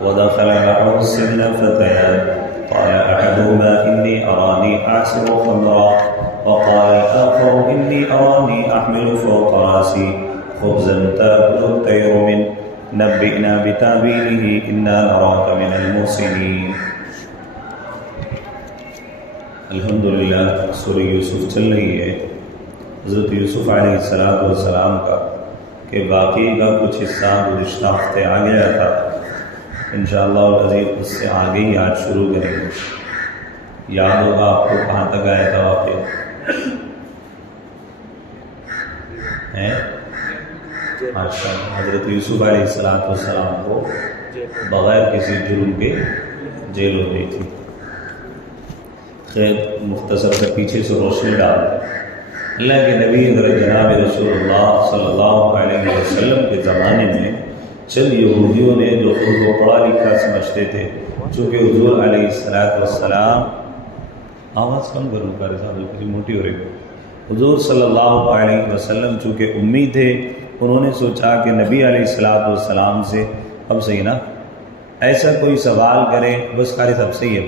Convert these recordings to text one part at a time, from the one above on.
ودخل معه السجن فتيان قال أحدهما إني أراني أعصر خمرا وقال الآخر إني أراني أحمل فوق رأسي خبزا تأكل الطير منه نبئنا بتأويله إنا نراك من المحسنين۔ الحمدللہ سورہ یوسف چل رہی ہے، حضرت یوسف علیہ السلام کا کہ واقعی کا کچھ حصہ گزشتہ ہفتے آ گیا تھا، انشاءاللہ العزیز اس سے آگے ہی آج شروع کریں گے۔ یاد ہوگا آپ کو کہاں تک آیا تھا واقعہ؟ حضرت یوسف علیہ السلام کو بغیر کسی جرم کے جیل ہو گئی تھی۔ خیر مختصر سے پیچھے سے روشنی ڈال دیں۔ اللہ کے نبی حضرت جناب رسول اللہ صلی اللہ علیہ وسلم کے زمانے میں چند یہودیوں نے جو خود کو پڑھا لکھا سمجھتے تھے، چونکہ حضور علیہ السلام آواز کم کروں کر صاحب کسی موٹی ہو رہی ہے، حضور صلی اللہ علیہ وسلم چونکہ امی تھے، انہوں نے سوچا کہ نبی علیہ السلام سے اب صحیح نا ایسا کوئی سوال کرے، بس قاری صاحب صحیح ہے،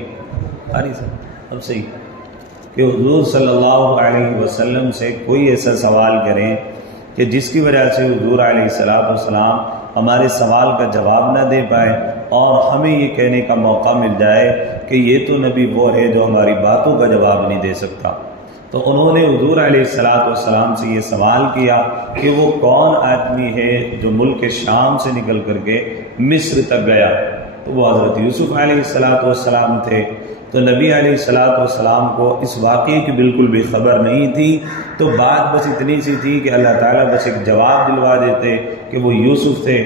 قاری صاحب اب صحیح کہ حضور صلی اللہ علیہ وسلم سے کوئی ایسا سوال کریں کہ جس کی وجہ سے حضور علیہ السلام ہمارے سوال کا جواب نہ دے پائے اور ہمیں یہ کہنے کا موقع مل جائے کہ یہ تو نبی وہ ہے جو ہماری باتوں کا جواب نہیں دے سکتا۔ تو انہوں نے حضور علیہ السلام سے یہ سوال کیا کہ وہ کون آدمی ہے جو ملک شام سے نکل کر کے مصر تک گیا؟ تو وہ حضرت یوسف علیہ السلام تھے۔ تو نبی علیہ السلام کو اس واقعے کی بالکل بھی خبر نہیں تھی، تو بات بس اتنی سی تھی کہ اللہ تعالیٰ بس ایک جواب دلوا دیتے کہ وہ یوسف تھے،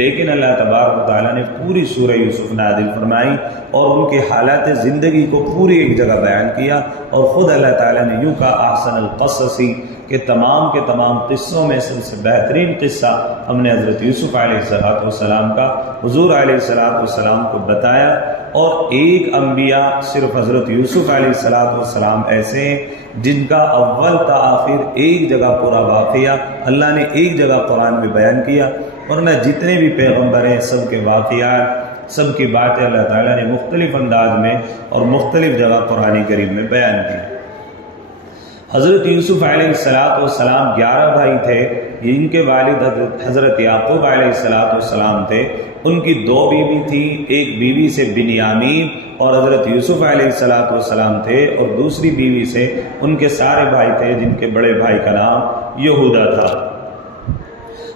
لیکن اللہ تبارک و تعالیٰ نے پوری سورہ یوسف نازل فرمائی اور ان کے حالات زندگی کو پوری ایک جگہ بیان کیا، اور خود اللہ تعالیٰ نے یوں کہا احسن القصصی کہ تمام کے تمام قصوں میں سب سے بہترین قصہ ہم نے حضرت یوسف علیہ السلام کا حضور علیہ السلام کو بتایا۔ اور ایک انبیاء صرف حضرت یوسف علیہ السلام ایسے ہیں جن کا اول تا آخر ایک جگہ پورا واقعہ اللہ نے ایک جگہ قرآن میں بیان کیا، ورنہ جتنے بھی پیغمبر ہیں سب کے واقعات سب کی باتیں اللہ تعالیٰ نے مختلف انداز میں اور مختلف جگہ قرآن کریم میں بیان کی۔ حضرت یوسف علیہ السلام 11 بھائی تھے، ان کے والد حضرت یعقوب علیہ السلام تھے، ان کی 2 بیوی تھی، ایک بیوی سے بنیامین اور حضرت یوسف علیہ السلام تھے، اور دوسری بیوی سے ان کے سارے بھائی تھے جن کے بڑے بھائی کا نام یہودا تھا۔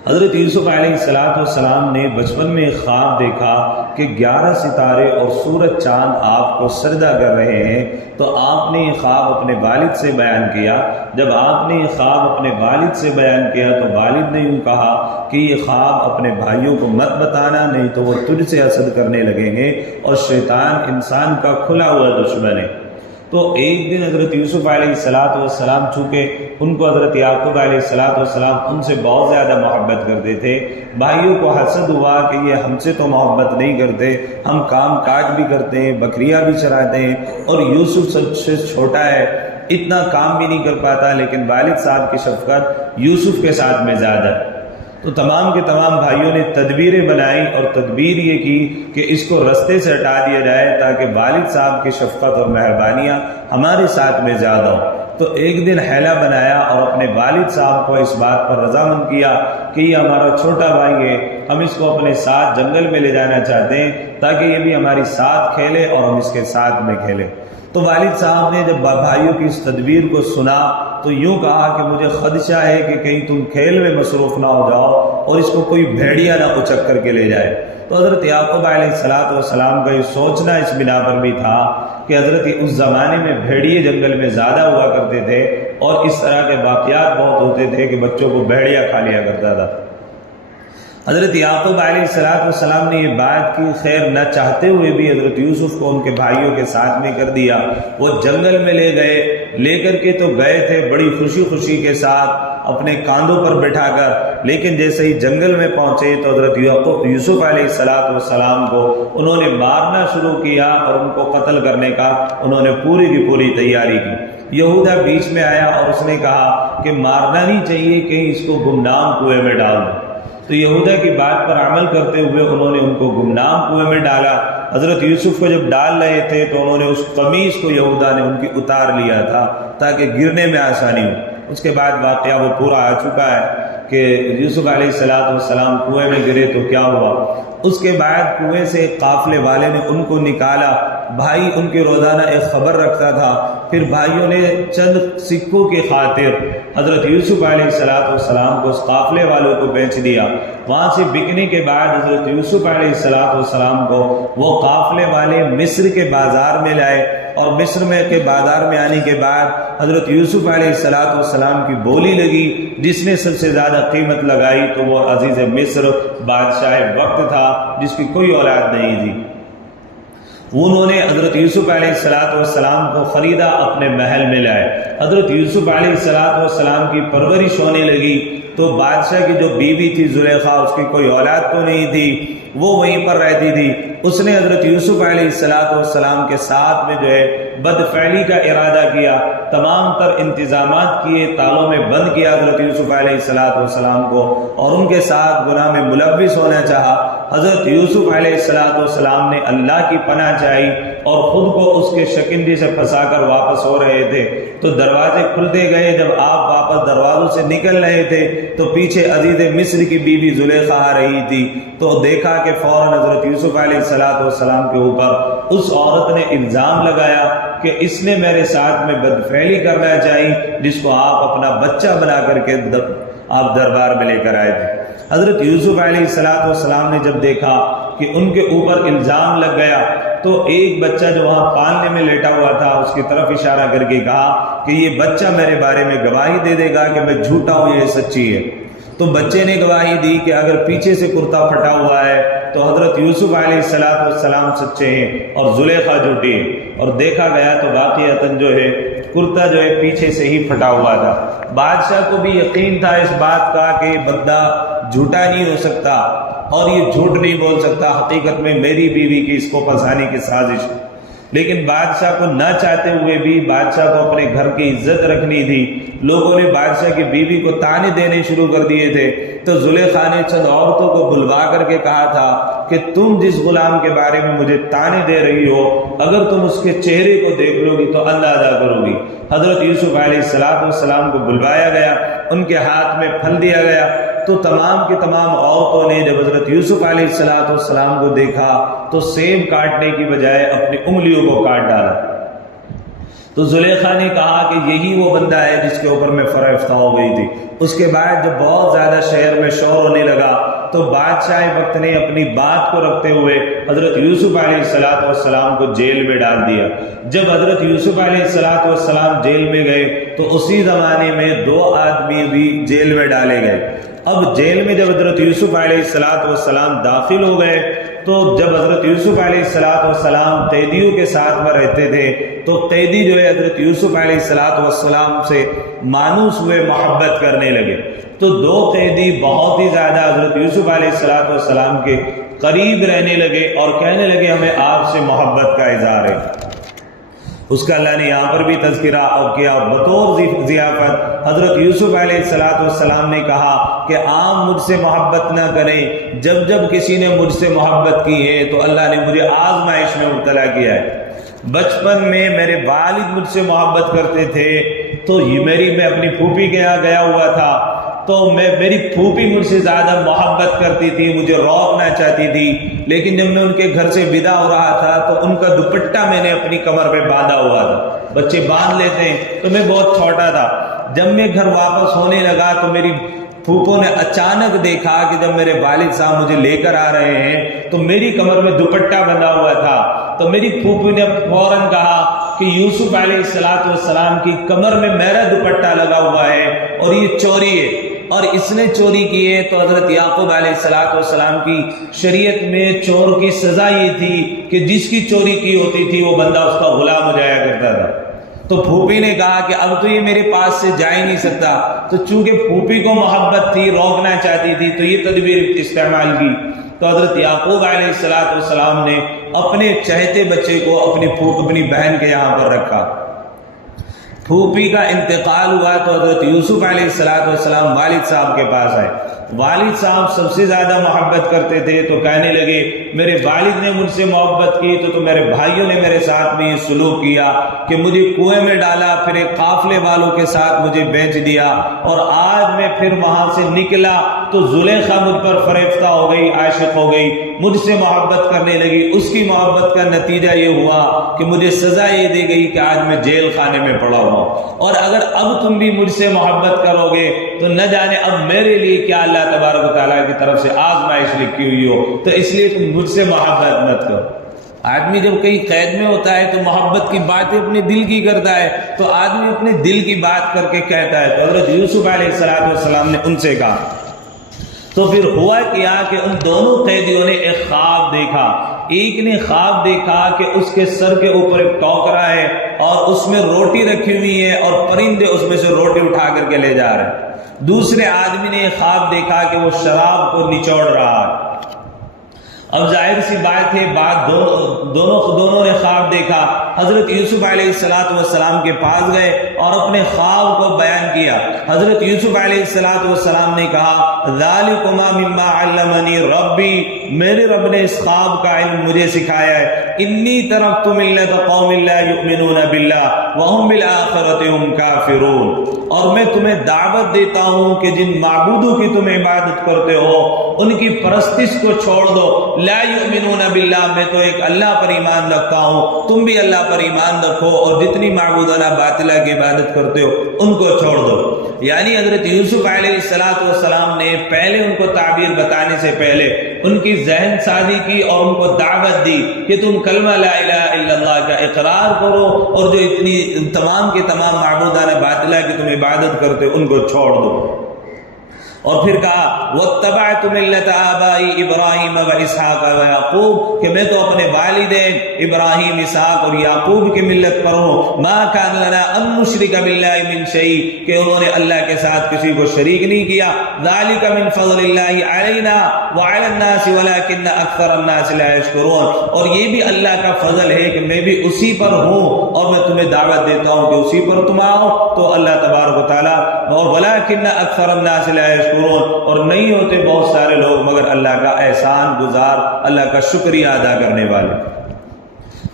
حضرت یوسف علیہ السلام نے بچپن میں ایک خواب دیکھا کہ 11 ستارے اور سورج چاند آپ کو سجدہ کر رہے ہیں، تو آپ نے یہ خواب اپنے والد سے بیان کیا۔ جب آپ نے یہ خواب اپنے والد سے بیان کیا تو والد نے یوں کہا کہ یہ خواب اپنے بھائیوں کو مت بتانا، نہیں تو وہ تجھ سے حسد کرنے لگیں گے، اور شیطان انسان کا کھلا ہوا دشمن ہے۔ تو ایک دن حضرت یوسف علیہ السلام چونکہ ان کو حضرت یعقوب علیہ السلام ان سے بہت زیادہ محبت کرتے تھے، بھائیوں کو حسد ہوا کہ یہ ہم سے تو محبت نہیں کرتے، ہم کام کاج بھی کرتے ہیں، بکریاں بھی چراتے ہیں، اور یوسف سب سے چھوٹا ہے، اتنا کام بھی نہیں کر پاتا، لیکن والد صاحب کی شفقت یوسف کے ساتھ میں زیادہ۔ تو تمام کے تمام بھائیوں نے تدبیریں بنائی، اور تدبیر یہ کی کہ اس کو رستے سے ہٹا دیا جائے تاکہ والد صاحب کی شفقت اور مہربانیاں ہمارے ساتھ میں زیادہ ہوں۔ تو ایک دن حیلہ بنایا اور اپنے والد صاحب کو اس بات پر رضامند کیا کہ یہ ہمارا چھوٹا بھائی ہے، ہم اس کو اپنے ساتھ جنگل میں لے جانا چاہتے ہیں تاکہ یہ بھی ہماری ساتھ کھیلے اور ہم اس کے ساتھ میں کھیلیں۔ تو والد صاحب نے جب بھائیوں کی اس تدبیر کو سنا تو یوں کہا کہ مجھے خدشہ ہے کہ کہیں تم کھیل میں مصروف نہ ہو جاؤ اور اس کو کوئی بھیڑیا نہ اچک کر کے لے جائے۔ تو حضرت یعقوب علیہ السلام کا یہ سوچنا اس بنا پر بھی تھا کہ حضرت اس زمانے میں بھیڑیے جنگل میں زیادہ ہوا کرتے تھے، اور اس طرح کے واقعات بہت ہوتے تھے کہ بچوں کو بھیڑیا کھا لیا کرتا تھا۔ حضرت یعقوب علیہ السلام نے یہ بات کی، خیر نہ چاہتے ہوئے بھی حضرت یوسف کو ان کے بھائیوں کے ساتھ میں کر دیا۔ وہ جنگل میں لے گئے، لے کر کے تو گئے تھے بڑی خوشی خوشی کے ساتھ اپنے کاندھوں پر بٹھا کر، لیکن جیسے ہی جنگل میں پہنچے تو حضرت یوسف علیہ السلام کو انہوں نے مارنا شروع کیا اور ان کو قتل کرنے کا انہوں نے پوری کی پوری تیاری کی۔ یہودا بیچ میں آیا اور اس نے کہا کہ مارنا نہیں چاہیے، کہیں اس کو گمنام کنویں میں ڈال دو۔ تو یہودا کی بات پر عمل کرتے ہوئے انہوں نے ان کو گمنام کنویں میں ڈالا۔ حضرت یوسف کو جب ڈال رہے تھے تو انہوں نے اس قمیص کو یہودا نے ان کی اتار لیا تھا تاکہ گرنے میں آسانی ہو۔ اس کے بعد واقعہ وہ پورا آ چکا ہے کہ یوسف علیہ السلام کنویں میں گرے تو کیا ہوا۔ اس کے بعد کنویں سے ایک قافلے والے نے ان کو نکالا۔ بھائی ان کے روزانہ ایک خبر رکھتا تھا، پھر بھائیوں نے چند سکوں کی خاطر حضرت یوسف علیہ السلام کو اس قافلے والوں کو بیچ دیا۔ وہاں سے بکنے کے بعد حضرت یوسف علیہ السلام کو وہ قافلے والے مصر کے بازار میں لائے، اور مصر میں کے بازار میں آنے کے بعد حضرت یوسف علیہ السلام کی بولی لگی، جس نے سب سے زیادہ قیمت لگائی تو وہ عزیز مصر بادشاہ وقت تھا جس کی کوئی اولاد نہیں تھی۔ انہوں نے حضرت یوسف علیہ السلام کو خریدا، اپنے محل میں لائے۔ حضرت یوسف علیہ السلام کی پرورش ہونے لگی تو بادشاہ کی جو بیوی تھی زلیخا، اس کی کوئی اولاد تو نہیں تھی، وہ وہیں پر رہتی تھی۔ اس نے حضرت یوسف علیہ السلام کے ساتھ میں جو ہے بدفعلی کا ارادہ کیا، تمام تر انتظامات کیے، تالوں میں بند کیا حضرت یوسف علیہ السلام کو، اور ان کے ساتھ گناہ میں ملوث ہونا چاہا۔ حضرت یوسف علیہ السلام نے اللہ کی پناہ چاہی اور خود کو اس کے شکنجے سے پھنسا کر واپس ہو رہے تھے تو دروازے کھلتے گئے۔ جب آپ واپس دروازوں سے نکل رہے تھے تو پیچھے عزیز مصر کی بیوی زلیخا آ رہی تھی، تو دیکھا کہ فوراً حضرت یوسف علیہ السلام کے اوپر اس عورت نے الزام لگایا کہ اس نے میرے ساتھ میں بدفعلی کرنا چاہی، جس کو آپ اپنا بچہ بنا کر کے آپ دربار میں لے کر آئے تھے۔ حضرت یوسف علیہ السلام نے جب دیکھا کہ ان کے اوپر الزام لگ گیا تو ایک بچہ جو وہاں پالنے میں لیٹا ہوا تھا اس کی طرف اشارہ کر کے کہا کہ یہ بچہ میرے بارے میں گواہی دے دے گا کہ میں جھوٹا ہوں، یہ سچی ہے۔ تو بچے نے گواہی دی کہ اگر پیچھے سے کرتا پھٹا ہوا ہے تو حضرت یوسف علیہ السلام سچے ہیں اور زلیخا جھوٹی ہے۔ اور دیکھا گیا تو واقعتاً جو ہے کرتا جو ہے پیچھے سے ہی پھٹا ہوا تھا۔ بادشاہ کو بھی یقین تھا اس بات کا کہ بندہ جھوٹا نہیں ہو سکتا اور یہ جھوٹ نہیں بول سکتا، حقیقت میں میری بیوی کی اس کو پھنسانے کی سازش۔ لیکن بادشاہ کو نہ چاہتے ہوئے بھی بادشاہ کو اپنے گھر کی عزت رکھنی تھی۔ لوگوں نے بادشاہ کی بیوی کو تانے دینے شروع کر دیے تھے، تو زلیخا نے چند عورتوں کو بلوا کر کے کہا تھا کہ تم جس غلام کے بارے میں مجھے تانے دے رہی ہو، اگر تم اس کے چہرے کو دیکھ لو گی تو اندازہ کرو گی۔ حضرت یوسف علیہ السلام کو بلوایا گیا، ان کے ہاتھ میں پھل دیا گیا، تو تمام کی تمام عورتوں نے جب حضرت یوسف علیہ السلام کو دیکھا تو سیب کاٹنے کی بجائے اپنی انگلیوں کو کاٹ ڈالا۔ تو زلیخا نے کہا کہ یہی وہ بندہ ہے جس کے اوپر میں فریفتہ ہو گئی تھی۔ اس کے بعد جب بہت زیادہ شہر میں شور ہونے لگا تو بادشاہ وقت نے اپنی بات کو رکھتے ہوئے حضرت یوسف علیہ السلام کو جیل میں ڈال دیا۔ جب حضرت یوسف علیہ السلام جیل میں گئے تو اسی زمانے میں 2 آدمی بھی جیل میں ڈالے گئے۔ اب جیل میں جب حضرت یوسف علیہ السلام داخل ہو گئے تو جب حضرت یوسف علیہ السلام قیدیوں کے ساتھ میں رہتے تھے تو قیدی جو ہے حضرت یوسف علیہ السلام سے مانوس ہوئے، محبت کرنے لگے۔ تو 2 قیدی بہت ہی زیادہ حضرت یوسف علیہ السلام کے قریب رہنے لگے اور کہنے لگے ہمیں آپ سے محبت کا اظہار ہے۔ اس کا اللہ نے یہاں پر بھی تذکرہ کیا، اور بطور ضیافت حضرت یوسف علیہ السلام نے کہا کہ عام مجھ سے محبت نہ کریں، جب جب کسی نے مجھ سے محبت کی ہے تو اللہ نے مجھے آزمائش میں مبتلا کیا ہے۔ بچپن میں میرے والد مجھ سے محبت کرتے تھے تو میں اپنی پھوپھی کے یہاں گیا ہوا تھا تو میری پھوپھی مجھ سے زیادہ محبت کرتی تھی، مجھے روکنا چاہتی تھی، لیکن جب میں ان کے گھر سے ودا ہو رہا تھا تو ان کا دوپٹہ میں نے اپنی کمر پہ باندھا ہوا تھا۔ بچے باندھ لیتے ہیں تو میں بہت چھوٹا تھا۔ جب میں گھر واپس ہونے لگا تو میری پھوپھو نے اچانک دیکھا کہ جب میرے والد صاحب مجھے لے کر آ رہے ہیں تو میری کمر میں دوپٹہ بندھا ہوا تھا، تو میری پھوپھی نے فوراً کہا کہ یوسف علیہ السلام کی کمر میں میرا دوپٹہ لگا ہوا ہے اور یہ چوری ہے، اور اس نے چوری کی ہے۔ تو حضرت یعقوب علیہ السلام کی شریعت میں چور کی سزا یہ تھی کہ جس کی چوری کی ہوتی تھی وہ بندہ اس کا غلام ہو جایا کرتا تھا۔ تو پھوپھی نے کہا کہ اب تو یہ میرے پاس سے جا ہی نہیں سکتا، تو چونکہ پھوپھی کو محبت تھی، روکنا چاہتی تھی، تو یہ تدبیر استعمال کی۔ تو حضرت یعقوب علیہ السلام نے اپنے چہتے بچے کو اپنی بہن کے یہاں پر رکھا۔ پھوپھی کا انتقال ہوا تو حضرت یوسف علیہ السلام والد صاحب کے پاس آئے۔ والد صاحب سب سے زیادہ محبت کرتے تھے تو کہنے لگے میرے والد نے مجھ سے محبت کی تو میرے بھائیوں نے میرے ساتھ بھی یہ سلوک کیا کہ مجھے کنویں میں ڈالا، پھر ایک قافلے والوں کے ساتھ مجھے بیچ دیا، اور آج میں پھر وہاں سے نکلا تو زلیخا مجھ پر فریفتہ ہو گئی، عاشق ہو گئی، مجھ سے محبت کرنے لگی۔ اس کی محبت کا نتیجہ یہ ہوا کہ مجھے سزا یہ دی گئی کہ آج میں جیل خانے میں پڑا ہوں، اور اگر اب تم بھی مجھ سے محبت کرو گے تو نہ جانے اب میرے لیے کیا اللہ تبارک و تعالیٰ کی طرف سے آزمائش لکھی ہوئی ہو، تو اس لیے تم مجھ سے محبت مت کرو۔ آدمی جب کہیں قید میں ہوتا ہے تو محبت کی باتیں اپنے دل کی کرتا ہے، تو آدمی اپنے دل کی بات کر کے کہتا ہے۔ تو حضرت یوسف علیہ السلام نے ان سے کہا، تو پھر ہوا کیا کہ ان دونوں قیدیوں نے ایک خواب دیکھا۔ ایک نے خواب دیکھا کہ اس کے سر کے اوپر ایک ٹوکرا ہے اور اس میں روٹی رکھی ہوئی ہے اور پرندے اس میں سے روٹی اٹھا کر کے لے جا رہے ہیں۔ دوسرے آدمی نے ایک خواب دیکھا کہ وہ شراب کو نچوڑ رہا ہے۔ اب ظاہر سی بات ہے، دونوں نے خواب دیکھا، حضرت یوسف علیہ السلام کے پاس گئے اور اپنے خواب کو بیان کیا۔ حضرت یوسف علیہ السلام نے کہا ذالکما مما علمنی ربی، میرے رب نے اس خواب کا علم مجھے سکھایا ہے۔ انی ترکت ملت قوم لا یؤمنون باللہ وهم بالآخرۃ هم کافرون، اور میں تمہیں دعوت دیتا ہوں کہ جن معبودوں کی تم عبادت کرتے ہو ان کی پرستش کو چھوڑ دو۔ لا یؤمنون باللہ، میں تو ایک اللہ پر ایمان رکھتا ہوں، تم بھی اللہ پر ایمان رکھو، اور جتنی معبودانہ باطلہ کی عبادت کرتے ہو ان کو چھوڑ دو۔ یعنی حضرت یوسف علیہ السلام نے پہلے ان کو تعبیر بتانے سے پہلے ان کی ذہن سازی کی اور ان کو دعوت دی کہ تم کلمہ لا الہ الا اللہ کا اقرار کرو، اور جو اتنی تمام کے تمام معبودانہ باطلہ کی تم عبادت کرتے ہو ان کو چھوڑ دو۔ اور پھر کہا واتبعت ملت آبائی ابراہیم و اسحاق و یعقوب، کہ میں تو اپنے والدین ابراہیم، اسحاق اور یعقوب کی ملت پر ہوں۔ ما کان لنا ان نشرک باللہ من شیء، کہ انہوں نے اللہ کے ساتھ کسی کو شریک نہیں کیا۔ ذالک من فضل اللہ علینا وعلی الناس ولکن اکثر الناس لا یشکرون، اور یہ بھی اللہ کا فضل ہے کہ میں بھی اسی پر ہوں اور میں تمہیں دعوت دیتا ہوں کہ اسی پر تم آؤ۔ تو اللہ تبارک و تعالیٰ اور ولکن اکثر الناس لا یشکرون، اور نہیں ہوتے بہت سارے لوگ مگر اللہ کا احسان گزار، اللہ کا شکریہ ادا کرنے والے۔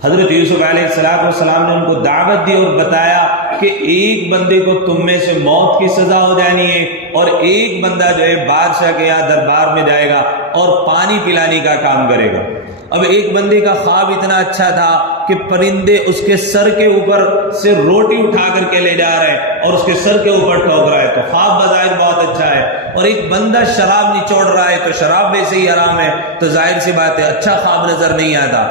حضرت یوسف علیہ السلام نے ان کو دعوت دی اور بتایا کہ ایک بندے کو تم میں سے موت کی سزا ہو جانی ہے، اور ایک بندہ جو ہے بادشاہ کے یہاں دربار میں جائے گا اور پانی پلانے کا کام کرے گا۔ اب ایک بندے کا خواب اتنا اچھا تھا کہ پرندے اس کے سر کے اوپر سے روٹی اٹھا کر کے لے جا رہے ہیں اور اس کے سر کے اوپر ٹھوک رہا ہے، تو خواب بظاہر بہت اچھا ہے۔ اور ایک بندہ شراب نچوڑ رہا ہے تو شراب ویسے ہی حرام ہے، تو ظاہر سی بات ہے اچھا خواب نظر نہیں آتا۔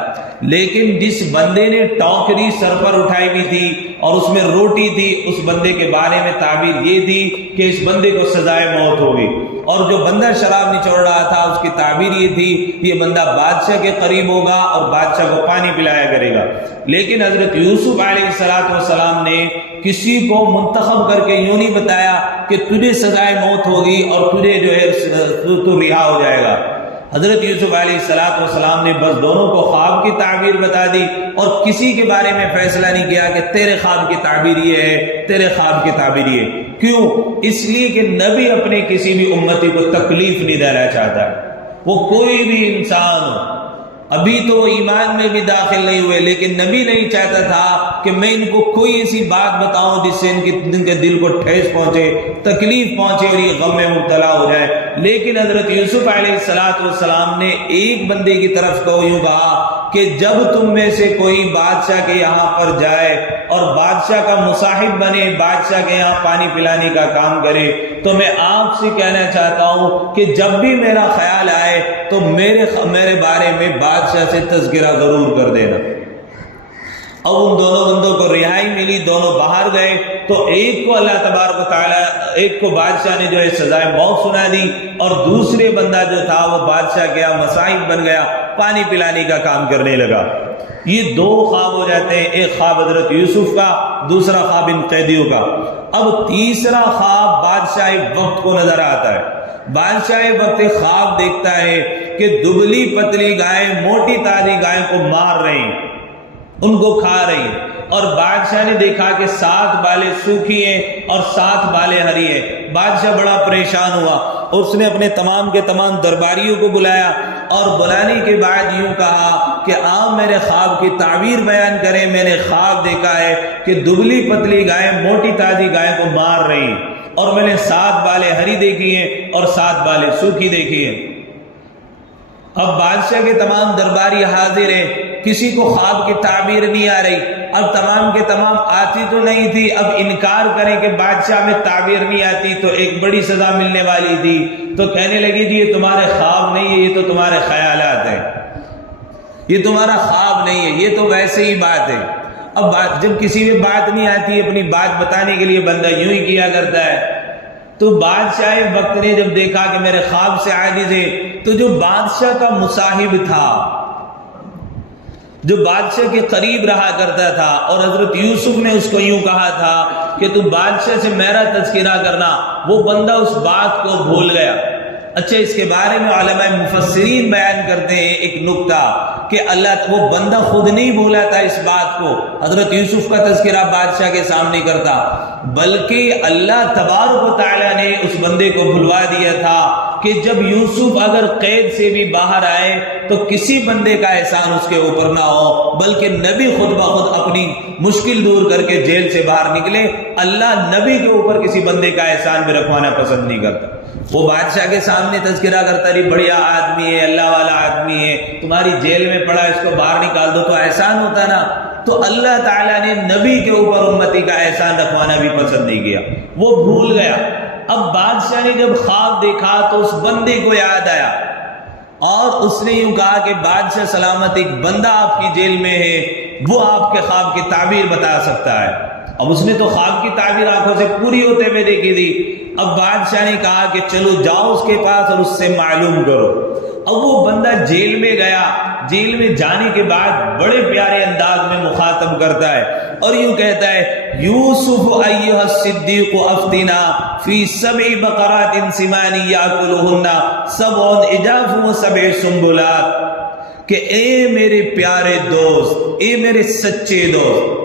لیکن جس بندے نے ٹوکری سر پر اٹھائی ہوئی تھی اور اس میں روٹی تھی، اس بندے کے بارے میں تعبیر یہ تھی کہ اس بندے کو سزائے موت ہوگی، اور جو بندہ شراب نچوڑ رہا تھا اس کی تعبیر یہ تھی یہ بندہ بادشاہ کے قریب ہوگا اور بادشاہ کو پانی پلایا کرے گا۔ لیکن حضرت یوسف علیہ السلام نے کسی کو منتخب کر کے یوں نہیں بتایا کہ تجھے سزائے موت ہوگی اور تجھے جو ہے تو رہا ہو جائے گا۔ حضرت یوسف علیہ السلام نے بس دونوں کو خواب کی تعبیر بتا دی اور کسی کے بارے میں فیصلہ نہیں کیا کہ تیرے خواب کی تعبیر یہ ہے، تیرے خواب کی تعبیر یہ۔ کیوں؟ اس لیے کہ نبی اپنے کسی بھی امتی کو تکلیف نہیں دینا چاہتا، وہ کوئی بھی انسان ہو۔ ابھی تو وہ ایمان میں بھی داخل نہیں ہوئے، لیکن نبی نہیں چاہتا تھا کہ میں ان کو کوئی ایسی بات بتاؤں جس سے ان کے دل کو ٹھیس پہنچے، تکلیف پہنچے اور یہ غم میں مبتلا ہو جائے۔ لیکن حضرت یوسف علیہ السلام نے ایک بندے کی طرف کو یوں کہا کہ جب تم میں سے کوئی بادشاہ کے یہاں پر جائے اور بادشاہ کا مصاحب بنے، بادشاہ کے یہاں پانی پلانے کا کام کرے، تو میں آپ سے کہنا چاہتا ہوں کہ جب بھی میرا خیال آئے تو میرے بارے میں بادشاہ سے تذکرہ ضرور کر دینا۔ اب ان دونوں بندوں کو رہائی ملی، دونوں باہر گئے، تو ایک کو اللہ تبارک و تعالیٰ، ایک کو بادشاہ نے جو ہے سزائے موت سنا دی، اور دوسرے بندہ جو تھا وہ بادشاہ گیا مصاحب بن گیا، پانی پلانے کا کام کرنے لگا۔ یہ دو خواب ہو جاتے ہیں، ایک خواب حضرت یوسف کا، دوسرا خواب ان قیدیوں کا۔ اب تیسرا خواب بادشاہ وقت کو نظر آتا ہے۔ بادشاہ وقت خواب دیکھتا ہے کہ دبلی پتلی گائیں موٹی تازی گائیں کو مار رہی ہیں، ان کو کھا رہی ہیں، اور بادشاہ نے دیکھا کہ 7 بالیں سوکھی ہیں اور 7 بالیں ہری ہیں۔ بادشاہ بڑا پریشان ہوا، اور اس نے اپنے تمام کے تمام درباریوں کو بلایا اور بلانے کے بعد یوں کہا کہ آپ میرے خواب کی تعبیر بیان کریں. میں نے خواب دیکھا ہے کہ دبلی پتلی گائے موٹی تازی گائے کو مار رہی اور میں نے 7 بالیں ہری دیکھی ہیں اور 7 بالیں سوکھی دیکھی ہیں. اب بادشاہ کے تمام درباری حاضر ہیں, کسی کو خواب کی تعبیر نہیں آ رہی. اب تمام کے تمام آتی تو نہیں تھی, اب انکار کریں کہ بادشاہ میں تعبیر نہیں آتی تو ایک بڑی سزا ملنے والی تھی. تو کہنے لگی جی یہ تمہارے خواب نہیں ہے, یہ تو تمہارے خیالات ہیں, یہ تمہارا خواب نہیں ہے, یہ تو ویسے ہی بات ہے. اب جب کسی میں بات نہیں آتی, اپنی بات بتانے کے لیے بندہ یوں ہی کیا کرتا ہے. تو بادشاہ وقت نے جب دیکھا کہ میرے خواب سے عاجز ہے, تو جو بادشاہ کا مصاحب تھا, جو بادشاہ کے قریب رہا کرتا تھا, اور حضرت یوسف نے اس کو یوں کہا تھا کہ تو بادشاہ سے میرا تذکرہ کرنا, وہ بندہ اس بات کو بھول گیا. اچھا, اس کے بارے میں علماء مفسرین بیان کرتے ہیں ایک نکتہ کہ اللہ, وہ بندہ خود نہیں بولا تھا اس بات کو, حضرت یوسف کا تذکرہ بادشاہ کے سامنے کرتا, بلکہ اللہ تبارک و تعالیٰ نے اس بندے کو بھلوا دیا تھا کہ جب یوسف اگر قید سے بھی باہر آئے تو کسی بندے کا احسان اس کے اوپر نہ ہو, بلکہ نبی خود بخود اپنی مشکل دور کر کے جیل سے باہر نکلے. اللہ نبی کے اوپر کسی بندے کا احسان بھی رکھوانا پسند نہیں کرتا. وہ بادشاہ کے سامنے تذکرہ کرتا رہی, بڑھیا آدمی ہے, اللہ والا آدمی ہے, تمہاری جیل میں پڑا, اس کو باہر نکال دو تو احسان ہوتا نا. تو اللہ تعالیٰ نے نبی کے اوپر امتی کا احسان رکھوانا بھی پسند نہیں کیا, وہ بھول گیا. اب بادشاہ نے جب خواب دیکھا تو اس بندے کو یاد آیا اور اس نے یوں کہا کہ بادشاہ سلامت, ایک بندہ آپ کی جیل میں ہے, وہ آپ کے خواب کی تعبیر بتا سکتا ہے. اب اس نے تو خواب کی تعبیر آنکھوں سے پوری ہوتے ہوئے دیکھی تھی. اب بادشاہ نے کہا کہ چلو جاؤ اس کے پاس اور اس سے معلوم کرو. اب وہ بندہ جیل میں گیا, جیل میں جانے کے بعد بڑے پیارے انداز میں مخاطب کرتا ہے اور یوں کہتا ہے, یوسف ایھا الصدیق افتنا فی 7 بقرات سمان یاکلہن 7 عجاف و 7 سنبلات, کہ اے میرے پیارے دوست, اے میرے سچے دوست.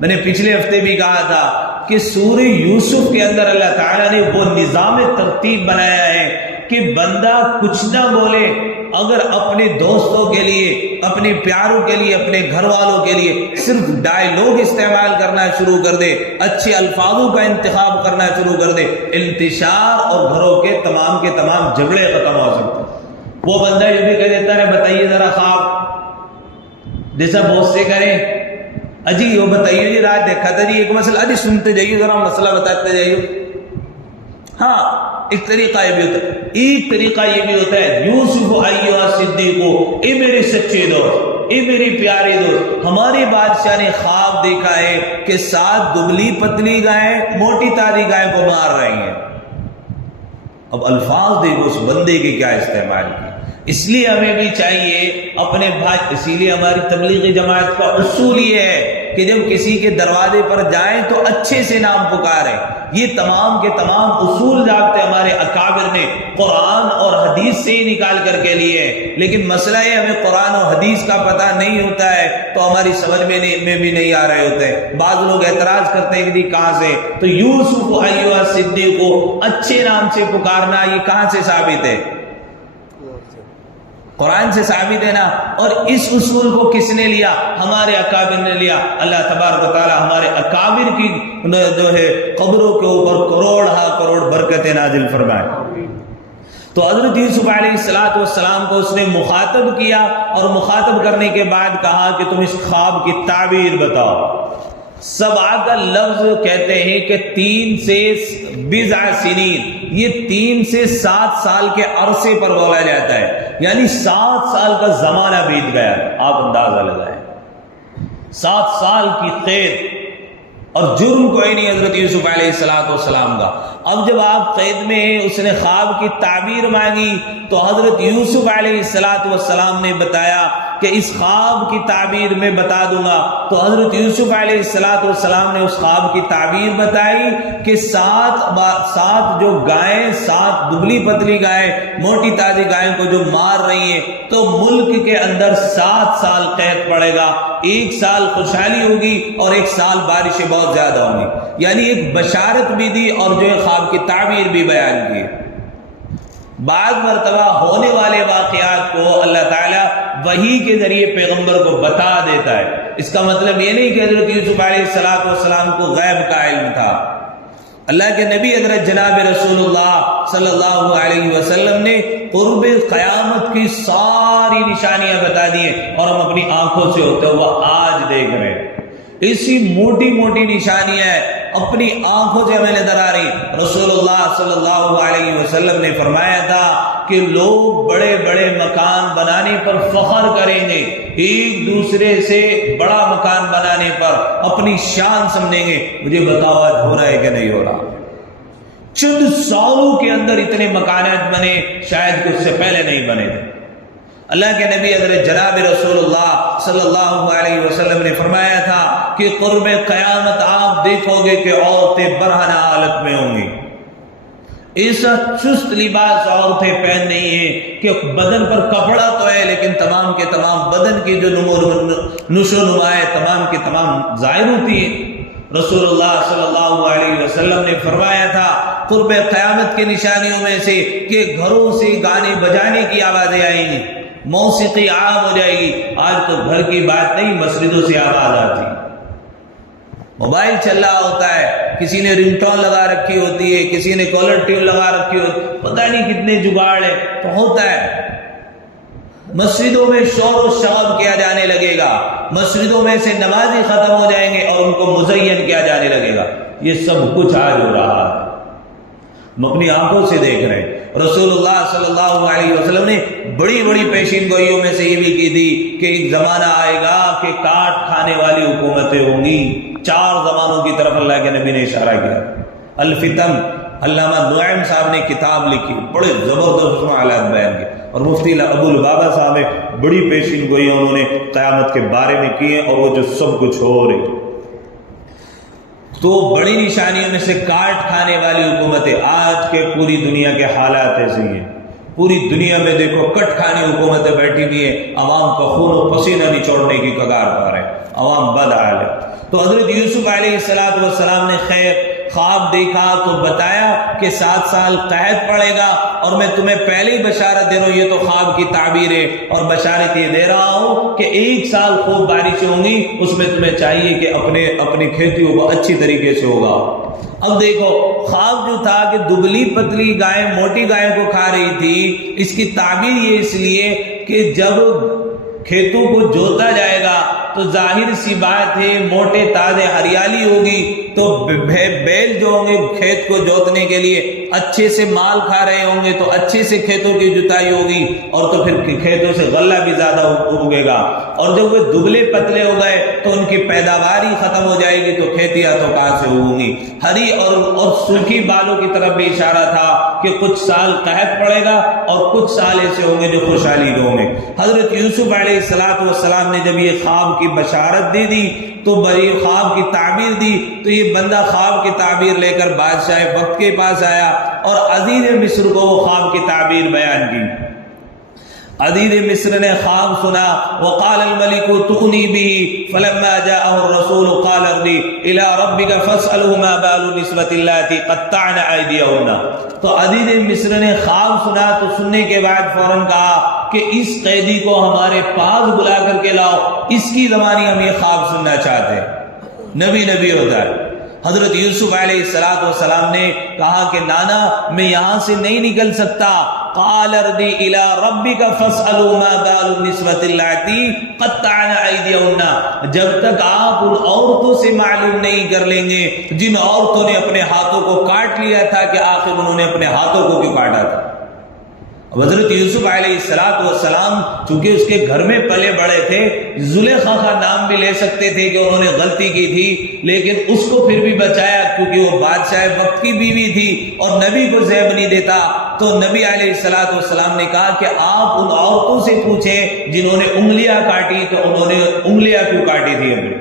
میں نے پچھلے ہفتے بھی کہا تھا کہ سورہ یوسف کے اندر اللہ تعالیٰ نے وہ نظام ترتیب بنایا ہے کہ بندہ کچھ نہ بولے, اگر اپنے دوستوں کے لیے, اپنے پیاروں کے لیے, اپنے گھر والوں کے لیے صرف ڈائیلاگ استعمال کرنا شروع کر دے, اچھے الفاظوں کا انتخاب کرنا شروع کر دے, انتشار اور گھروں کے تمام جھگڑے ختم ہو سکتے ہیں. وہ بندہ یہ بھی کہہ دیتا ہے, بتائیے ذرا خواب, جیسا بہت سے کریں, اجی وہ بتائیے جی رات دیکھا تھا جی ایک مسئلہ, اجی سنتے جائیے ذرا مسئلہ بتاتے جائیے. ہاں, ایک طریقہ یہ بھی ہوتا ہے, ایک طریقہ یہ بھی ہوتا ہے, یوسف ایھا الصدیق, اے میرے سچے دوست, اے میری پیارے دوست, ہمارے بادشاہ نے خواب دیکھا ہے کہ 7 دبلی پتلی گائیں موٹی تازی گائے کو مار رہی ہیں. اب الفاظ دیکھو اس بندے کے کیا استعمال کیے. اس لیے ہمیں بھی چاہیے اپنے بھائی, اسی لیے ہماری تبلیغی جماعت کا اصول یہ ہے کہ جب کسی کے دروازے پر جائیں تو اچھے سے نام پکاریں. یہ تمام کے تمام اصول ضابطے ہمارے اکابر نے قرآن اور حدیث سے ہی نکال کر کے لیے ہیں, لیکن مسئلہ یہ ہمیں قرآن اور حدیث کا پتہ نہیں ہوتا ہے تو ہماری سمجھ میں بھی نہیں آ رہے ہوتے ہیں. بعض لوگ اعتراض کرتے ہیں کہ جی کہاں سے, تو یوسف ایھا الصدیق کو اچھے نام سے پکارنا یہ کہاں سے ثابت ہے؟ قرآن سے ثابت ہے نا. اور اس اصول کو کس نے لیا؟ ہمارے اکابر نے لیا. اللہ تبارک و تعالی ہمارے اکابر کی جو ہے قبروں کے اوپر کروڑ برکتیں نازل فرمائے. تو حضرت یوسف علیہ السلام کو اس نے مخاطب کیا اور مخاطب کرنے کے بعد کہا کہ تم اس خواب کی تعبیر بتاؤ. 7 کا لفظ کہتے ہیں کہ 3 سے 20 سنین, یہ 3 سے 7 سال کے عرصے پر بولا جاتا ہے, یعنی 7 سال کا زمانہ بیت گیا. آپ اندازہ لگائیں, 7 سال کی قید, اور جرم کوئی نہیں حضرت یوسف علیہ السلام کا. اب جب آپ قید میں ہیں, اس نے خواب کی تعبیر مانگی تو حضرت یوسف علیہ السلام نے بتایا کہ اس خواب کی تعبیر میں بتا دوں گا. تو حضرت یوسف علیہ السلام نے اس خواب کی تعبیر بتائی کہ 7 جو گائیں, 7 دبلی پتلی گائیں موٹی تازی گائیں کو جو مار رہی ہیں تو ملک کے اندر 7 سال قید پڑے گا, 1 سال خوشحالی ہوگی اور 1 سال بارشیں بہت زیادہ ہوں گی. یعنی ایک بشارت بھی دی اور جو خواب کی تعبیر بھی بیان کی. بعض مرتبہ ہونے والے واقعات کو اللہ تعالیٰ وحی کے ذریعے پیغمبر کو بتا دیتا ہے۔ اس کا مطلب یہ نہیں کہ حضرت یوسف علیہ السلام کو غیب کا علم تھا۔ اللہ کے نبی حضرت جناب رسول اللہ صلی اللہ علیہ وسلم نے قرب قیامت کی ساری نشانیاں بتا دی ہیں، اور ہم اپنی آنکھوں سے ہوتے ہوا آج دیکھ رہے ہیں۔ اسی موٹی موٹی نشانیاں اپنی آنکھوں سے ہمیں نظر آ رہی۔ رسول اللہ صلی اللہ علیہ وسلم نے فرمایا تھا کہ لوگ بڑے بڑے مکان بنانے پر فخر کریں گے، ایک دوسرے سے بڑا مکان بنانے پر اپنی شان سمجھیں گے۔ مجھے بتاؤ آج ہو رہا ہے کہ نہیں ہو رہا؟ چند سالوں کے اندر اتنے مکانات بنے، شاید کچھ سے پہلے نہیں بنے تھے۔ اللہ کے نبی حضرت جناب رسول اللہ صلی اللہ علیہ وسلم نے فرمایا تھا کہ قرب قیامت آپ دیکھو گے کہ عورتیں برہنہ حالت میں ہوں گی، ایسا چست لباس عورتیں پہن رہی ہیں کہ بدن پر کپڑا تو ہے لیکن تمام کے تمام بدن کی جو نشو نما ہے تمام کے تمام ظاہر ہوتی ہیں۔ رسول اللہ صلی اللہ علیہ وسلم نے فرمایا تھا قرب قیامت کے نشانیوں میں سے کہ گھروں سے گانے بجانے کی آوازیں آئیں گی، موسیقی عام ہو جائے گی۔ آج تو گھر کی بات نہیں، مسجدوں سے آواز آتی، موبائل چل رہا ہوتا ہے، کسی نے رنگ ٹون لگا رکھی ہوتی ہے، کسی نے کالر ٹیون لگا رکھی ہوتی ہے، پتہ نہیں کتنے جگاڑ ہے، تو ہوتا ہے۔ مسجدوں میں شور و شعب کیا جانے لگے گا، مسجدوں میں سے نمازی ختم ہو جائیں گے اور ان کو مزین کیا جانے لگے گا۔ یہ سب کچھ آج ہو رہا ہے، ہم اپنی آنکھوں سے دیکھ رہے ہیں۔ رسول اللہ صلی اللہ علیہ وسلم نے بڑی بڑی پیشین گوئیوں میں سے یہ بھی کی تھی کہ ایک زمانہ آئے گا کہ کاٹ کھانے والی حکومتیں ہوں گی۔ 4 زمانوں کی طرف اللہ کے نبی نے اشارہ کیا۔ الفتن، علامہ نعیم صاحب نے کتاب لکھی، بڑے زبردست حالات بیان کی، اور مفتی ابو البابا صاحب نے بڑی پیشین گوئیاں انہوں نے قیامت کے بارے میں کی ہیں، اور وہ جو سب کچھ ہو رہی۔ تو بڑی نشانیوں میں سے کاٹ کھانے والی حکومتیں، آج کے پوری دنیا کے حالات ایسے ہیں۔ پوری دنیا میں دیکھو کٹ کھانے حکومتیں بیٹھی ہوئی ہیں، عوام کا خون و پسینہ نچوڑنے کی کگار پر ہے، عوام بد حال ہے۔ تو حضرت یوسف علیہ السلام نے خیر خواب دیکھا تو بتایا کہ 7 سال قحط پڑے گا، اور میں تمہیں پہلے ہی بشارت دے رہا ہوں، یہ تو خواب کی تعبیر ہے، اور بشارت یہ دے رہا ہوں کہ 1 سال خوب بارشیں ہوں گی، اس میں تمہیں چاہیے کہ اپنی کھیتیوں کو اچھی طریقے سے ہوگا۔ اب دیکھو خواب جو تھا کہ دبلی پتلی گائے موٹی گائے کو کھا رہی تھی، اس کی تعبیر یہ اس لیے کہ جب کھیتوں کو جوتا جائے گا تو ظاہر سی بات ہے موٹے تازے ہریالی ہوگی، تو بیل جو ہوں گے کھیت کو جوتنے کے لیے اچھے سے مال کھا رہے ہوں گے تو اچھے سے کھیتوں کی جتائی ہوگی، اور تو پھر کھیتوں سے غلہ بھی زیادہ اگے گا۔ اور جب وہ دبلے پتلے ہو گئے تو ان کی پیداوار ہی ختم ہو جائے گی، تو کھیتیاں تو کہاں سے ہوں گی۔ ہری اور سرخی بالوں کی طرف بھی اشارہ تھا کہ کچھ سال قحط پڑے گا اور کچھ سال ایسے ہوں گے جو خوشحالی کے ہوں گے۔ حضرت یوسف علیہ السلام نے جب یہ خواب کی بشارت دے دی تو بڑی خواب کی تعبیر دی، تو یہ بندہ خواب کی تعبیر لے کر بادشاہ وقت کے پاس آیا اور عزیز مصر کو وہ خواب کی تعبیر بیان کی۔ عزیز مصر نے خواب سنا، وقال الملك ائتوني به فلما جاءه الرسول قال ارجع الى ربك فاسأله ما بال النسوة اللاتي قطعن ايديهن۔ تو عزیز مصر نے خواب سنا تو سننے کے بعد فوراً کہا کہ اس قیدی کو ہمارے پاس بلا کر کے لاؤ، اس کی زبانی ہم یہ خواب سننا چاہتے ہیں۔ نبی ہوتا ہے۔ حضرت یوسف علیہ السلام نے کہا کہ نانا میں یہاں سے نہیں نکل سکتا۔ قال ارجع الى ربك فاسألوا ما بال النسوة اللاتي قطعن ايديهن، جب تک آپ ان عورتوں سے معلوم نہیں کر لیں گے جن عورتوں نے اپنے ہاتھوں کو کاٹ لیا تھا کہ آخر انہوں نے اپنے ہاتھوں کو کیوں کاٹا تھا۔ حضرت یوسف علیہ السلام چونکہ اس کے گھر میں پلے بڑے تھے، زلیخا کا نام بھی لے سکتے تھے کہ انہوں نے غلطی کی تھی، لیکن اس کو پھر بھی بچایا کیونکہ وہ بادشاہ وقت کی بیوی تھی اور نبی کو زیب نہیں دیتا۔ تو نبی علیہ السلام نے کہا کہ آپ ان عورتوں سے پوچھیں جنہوں نے انگلیاں کاٹی، تو انہوں نے انگلیاں کیوں کاٹی تھی اپنی۔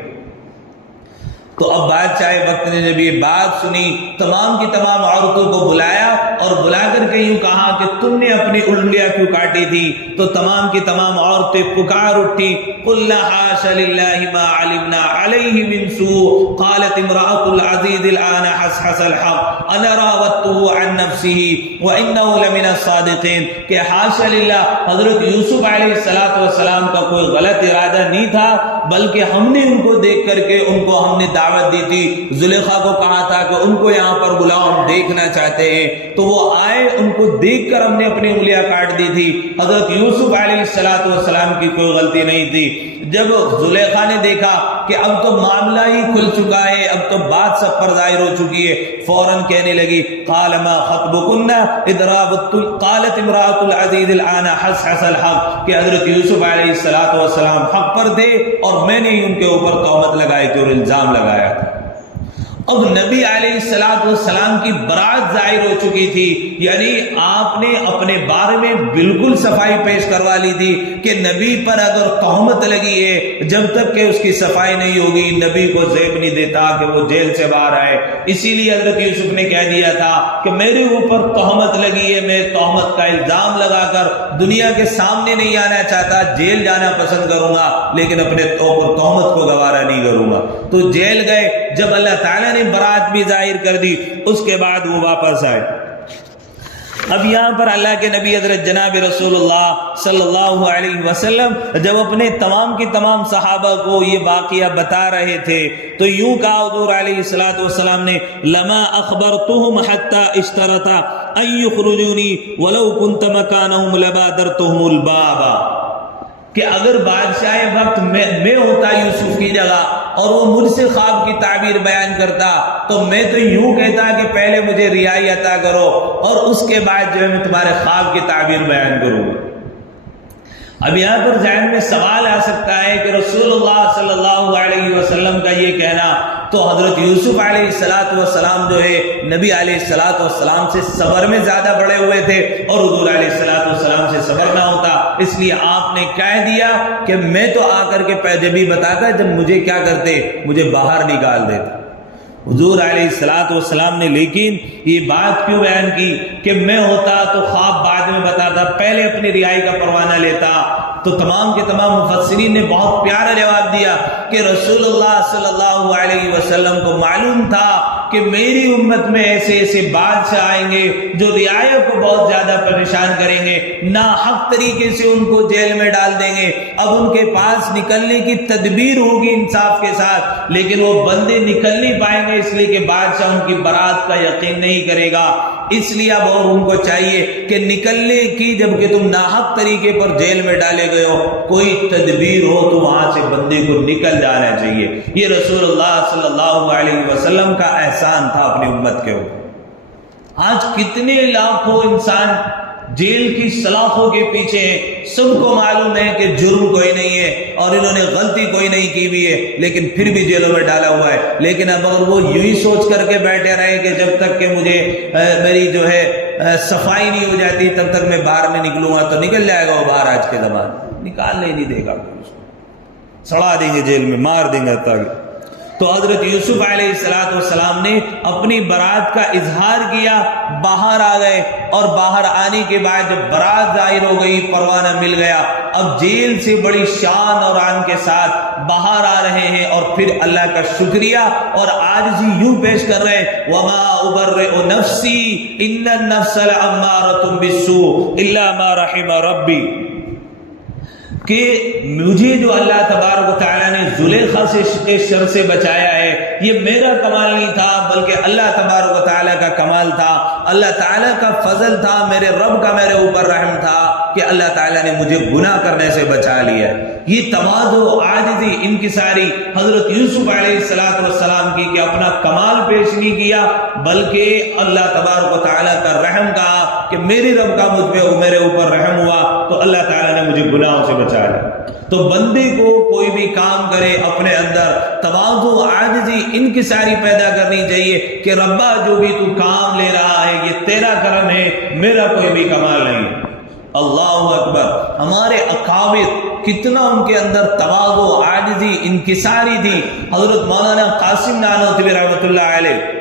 تو اب بادشاہ وقت نے جب یہ بات سنی، تمام کی تمام عورتوں کو بلایا اور بلا کر کے یوں کہا کہ تم نے اپنی انگلیاں کیوں کاٹی تھی؟ تو تمام کی تمام عورتیں پکار اٹھی، قلنا حاش للہ ما علمنا علیہ من سوء، قالت امرأة العزیز الآن حسحس الحق انا راودته عن نفسه وانه لمن الصادقین، کہ حاش للہ حضرت یوسف علیہ السلام کا کوئی غلط ارادہ نہیں تھا، بلکہ ہم نے ان کو دیکھ کر کے ان کو ہم نے دعوت دی تھی، زلیخا کو کہا تھا کہ ان کو یہاں پر بلاؤ، ہم دیکھنا چاہتے ہیں، تو وہ آئے، ان کو دیکھ کر ہم نے اپنی انگلیاں کاٹ دی تھی۔ حضرت یوسف علیہ السلام کی کوئی غلطی نہیں تھی۔ جب زلیخا نے دیکھا کہ اب تو معاملہ ہی کھل چکا ہے، اب تو بات سب پر ظاہر ہو چکی ہے، فوراً کہنے لگی قال ما خطبكن اذ راودتن قالت امرأة العزیز الآن حسحس الحق، کہ حضرت یوسف علیہ السلام حق پر تھے اور میں نے ان کے اوپر تہمت لگائی تھی اور الزام لگایا تھا۔ اب نبی علیہ السلام کی برات ظاہر ہو چکی تھی، یعنی آپ نے اپنے بارے میں بالکل صفائی پیش کروا لی تھی کہ نبی پر اگر تہمت لگی ہے، جب تک کہ اس کی صفائی نہیں ہوگی نبی کو زیب نہیں دیتا کہ وہ جیل سے باہر آئے۔ اسی لیے حضرت یوسف نے کہہ دیا تھا کہ میرے اوپر تہمت لگی ہے، میں تہمت کا الزام لگا کر دنیا کے سامنے نہیں آنا چاہتا، جیل جانا پسند کروں گا، لیکن اپنے اوپر تہمت کو گوارا نہیں کروں گا۔ تو جیل گئے، جب اللہ تعالیٰ نے برات بھی ظاہر کر دی، اس کے بعد وہ واپس آئے۔ اب یہاں پر اللہ کے نبی حضرت جناب رسول اللہ صلی اللہ علیہ وسلم جب اپنے تمام کی تمام صحابہ کو یہ واقعہ بتا رہے تھے تو یوں کہا حضور علیہ السلام نے لما اخبرتهم حتى اشترطا ان يخرجوني ولو كنت مكانهم لبادرتهم الباب، کہ اگر بادشاہ وقت میں ہوتا یوسف کی جگہ اور وہ مجھ سے خواب کی تعبیر بیان کرتا تو میں تو یوں کہتا کہ پہلے مجھے رہائی عطا کرو اور اس کے بعد جو ہے میں تمہارے خواب کی تعبیر بیان کروں گا۔ اب یہاں پر ذہن میں سوال آ سکتا ہے کہ رسول اللہ صلی اللہ علیہ وسلم کا یہ کہنا تو حضرت یوسف علیہ السلام جو ہے نبی علیہ السلام سے صبر میں زیادہ بڑے ہوئے تھے اور حضور علیہ السلام سے صبر نہ ہوتا، اس لیے آپ نے کہہ دیا کہ میں تو آ کر کے جب بھی بتاتا جب مجھے کیا کرتے، مجھے باہر نکال دیتے۔ حضور علیہ السلام نے لیکن یہ بات کیوں بیان کی کہ میں ہوتا تو خواب بعد میں بتاتا، پہلے اپنی رہائی کا پروانہ لیتا۔ تو تمام کے تمام مفسرین نے بہت پیارا جواب دیا کہ رسول اللہ صلی اللہ علیہ وسلم کو معلوم تھا کہ میری امت میں ایسے ایسے بادشاہ آئیں گے جو رعایا کو بہت زیادہ پریشان کریں گے، ناحق طریقے سے ان کو جیل میں ڈال دیں گے۔ اب ان کے پاس نکلنے کی تدبیر ہوگی انصاف کے ساتھ، لیکن وہ بندے نکل نہیں پائیں گے اس لیے کہ بادشاہ ان کی برات کا یقین نہیں کرے گا۔ اس لیے اب اور ان کو چاہیے کہ نکلنے کی، جبکہ تم ناحق طریقے پر جیل میں ڈالے گئے ہو، کوئی تدبیر ہو تو وہاں سے بندے کو نکل جانا چاہیے۔ یہ رسول اللہ صلی اللہ علیہ وسلم کا احسان تھا اپنی امت کے اوپر۔ آج کتنے لاکھوں انسان جیل کی سلاخوں کے پیچھے ہیں، سب کو معلوم ہے کہ جرم کوئی نہیں ہے اور انہوں نے غلطی کوئی نہیں کی ہوئی ہے، لیکن پھر بھی جیلوں میں ڈالا ہوا ہے۔ لیکن اب اگر وہ یوں ہی سوچ کر کے بیٹھے رہے کہ جب تک کہ مجھے میری جو ہے صفائی نہیں ہو جاتی تب تک میں باہر نہیں نکلوں گا، تو نکل جائے گا وہ باہر۔ آج کے زمانے نکالنے نہیں دے گا، سڑا دیں گے جیل میں، مار دیں گے تاکہ۔ تو حضرت یوسف علیہ السلام نے اپنی برات کا اظہار کیا، باہر آ گئے، اور باہر آنے کے بعد جب برات ظاہر ہو گئی، پروانہ مل گیا، اب جیل سے بڑی شان اور آن کے ساتھ باہر آ رہے ہیں اور پھر اللہ کا شکریہ اور عاجزی یوں پیش کر رہے ہیں وما ابرئ نفسی ان النفس لامارۃ بالسوء الا ما رحم ربی، کہ مجھے جو اللہ تبارک و تعالیٰ نے زلیخا سے شر سے بچایا ہے یہ میرا کمال نہیں تھا بلکہ اللہ تبارک و تعالیٰ کا کمال تھا، اللہ تعالیٰ کا فضل تھا، میرے رب کا میرے اوپر رحم تھا کہ اللہ تعالیٰ نے مجھے گناہ کرنے سے بچا لیا۔ یہ تواضع، عاجزی، انکساری حضرت یوسف علیہ السلام کی کہ اپنا کمال پیش نہیں کیا بلکہ اللہ تبارک و تعالیٰ کا رحم کہا کہ میرے رب کا مجھ پہ میرے اوپر رحم ہوا تو اللہ تعالیٰ نے مجھے گناہوں سے بچا لیا۔ تو بندے کو کوئی بھی کام کرے اپنے اندر تواضع، عاجزی، انکساری پیدا کرنی چاہیے کہ ربا جو بھی تو کام لے رہا ہے یہ تیرا کرم ہے، میرا کوئی بھی کمال نہیں۔ اللہ اکبر! ہمارے اکابر کتنا ان کے اندر تواضع، عاجزی، انکساری تھی۔ حضرت مولانا قاسم نانوتوی رحمۃ اللہ علیہ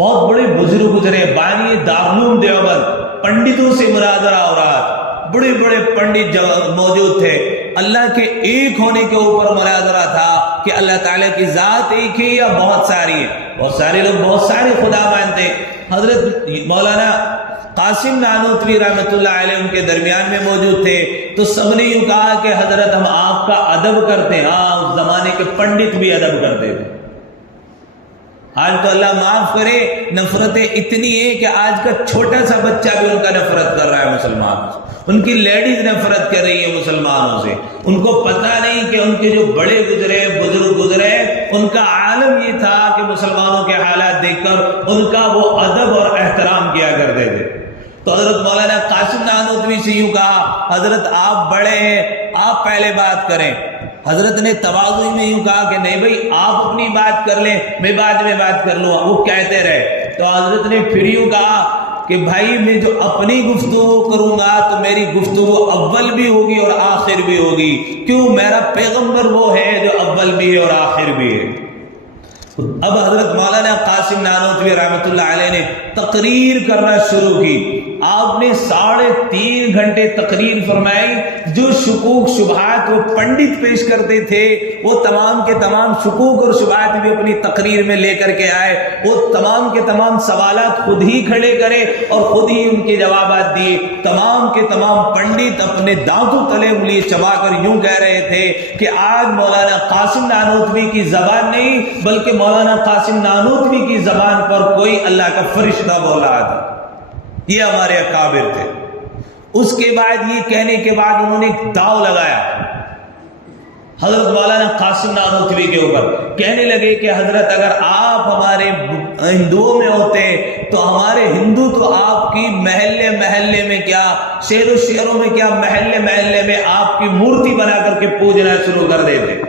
بہت بڑے بزرگ گزرے، بانی دارالعلوم دیوبند، پنڈتوں سے مناظرہ ہو رہا تھا، بڑے بڑے پنڈت موجود تھے، اللہ کے ایک ہونے کے اوپر مناظرہ تھا کہ اللہ تعالیٰ کی ذات ایک ہے یا بہت ساری ہے. بہت سارے لوگ بہت سارے خدا مانتے. حضرت مولانا قاسم نانوتوی رحمۃ اللہ علیہ ان کے درمیان میں موجود تھے، تو سب نے یوں کہا کہ حضرت ہم آپ کا ادب کرتے ہیں. ہاں، اس زمانے کے پنڈت بھی ادب کرتے تھے. آج تو اللہ معاف کرے نفرتیں اتنی ہیں کہ آج کا چھوٹا سا بچہ بھی ان کا نفرت کر رہا ہے مسلمانوں سے. ان کی لیڈیز نفرت کر رہی ہے مسلمانوں سے. ان کو پتہ نہیں کہ ان کے جو بڑے گزرے، بزرگ گزرے، ان کا عالم یہ تھا کہ مسلمانوں کے حالات دیکھ کر ان کا وہ ادب اور احترام کیا کرتے تھے. تو حضرت مولانا قاسم نانوتوی سے یوں کہا، حضرت آپ بڑے ہیں، آپ پہلے بات کریں. حضرت نے تواضع میں یوں کہا کہ نہیں بھائی آپ اپنی بات کر لیں، میں بعد میں بات کر لوں. وہ کہتے رہے. تو حضرت نے پھر یوں کہا کہ بھائی میں جو اپنی گفتگو کروں گا تو میری گفتگو اول بھی ہوگی اور آخر بھی ہوگی. کیوں؟ میرا پیغمبر وہ ہے جو اول بھی ہے اور آخر بھی ہے. اب حضرت مولانا قاسم نانوتوی رحمۃ اللہ علیہ نے تقریر کرنا شروع کی. آپ نے 3.5 گھنٹے تقریر فرمائی. جو شکوک شبہات وہ پنڈت پیش کرتے تھے وہ تمام کے تمام شکوک اور شبہات بھی اپنی تقریر میں لے کر کے آئے. وہ تمام کے تمام سوالات خود ہی کھڑے کرے اور خود ہی ان کے جوابات دیے. تمام کے تمام پنڈت اپنے دانتوں تلے انگلی چبا کر یوں کہہ رہے تھے کہ آج مولانا قاسم نانوتوی کی زبان نہیں بلکہ مولانا قاسم نانوتوی کی زبان پر کوئی اللہ کا فرشتہ بول رہا تھا. یہ ہمارے اکابر تھے. اس کے بعد یہ کہنے کے بعد انہوں نے ایک داؤ لگایا حضرت مولانا قاسم نانوتوی کے اوپر. کہنے لگے کہ حضرت اگر آپ ہمارے ہندوؤں میں ہوتے تو ہمارے ہندو تو آپ کی محلے محلے میں کیا، شہر و شہروں میں کیا، محلے محلے میں آپ کی مورتی بنا کر کے پوجنا شروع کر دیتے.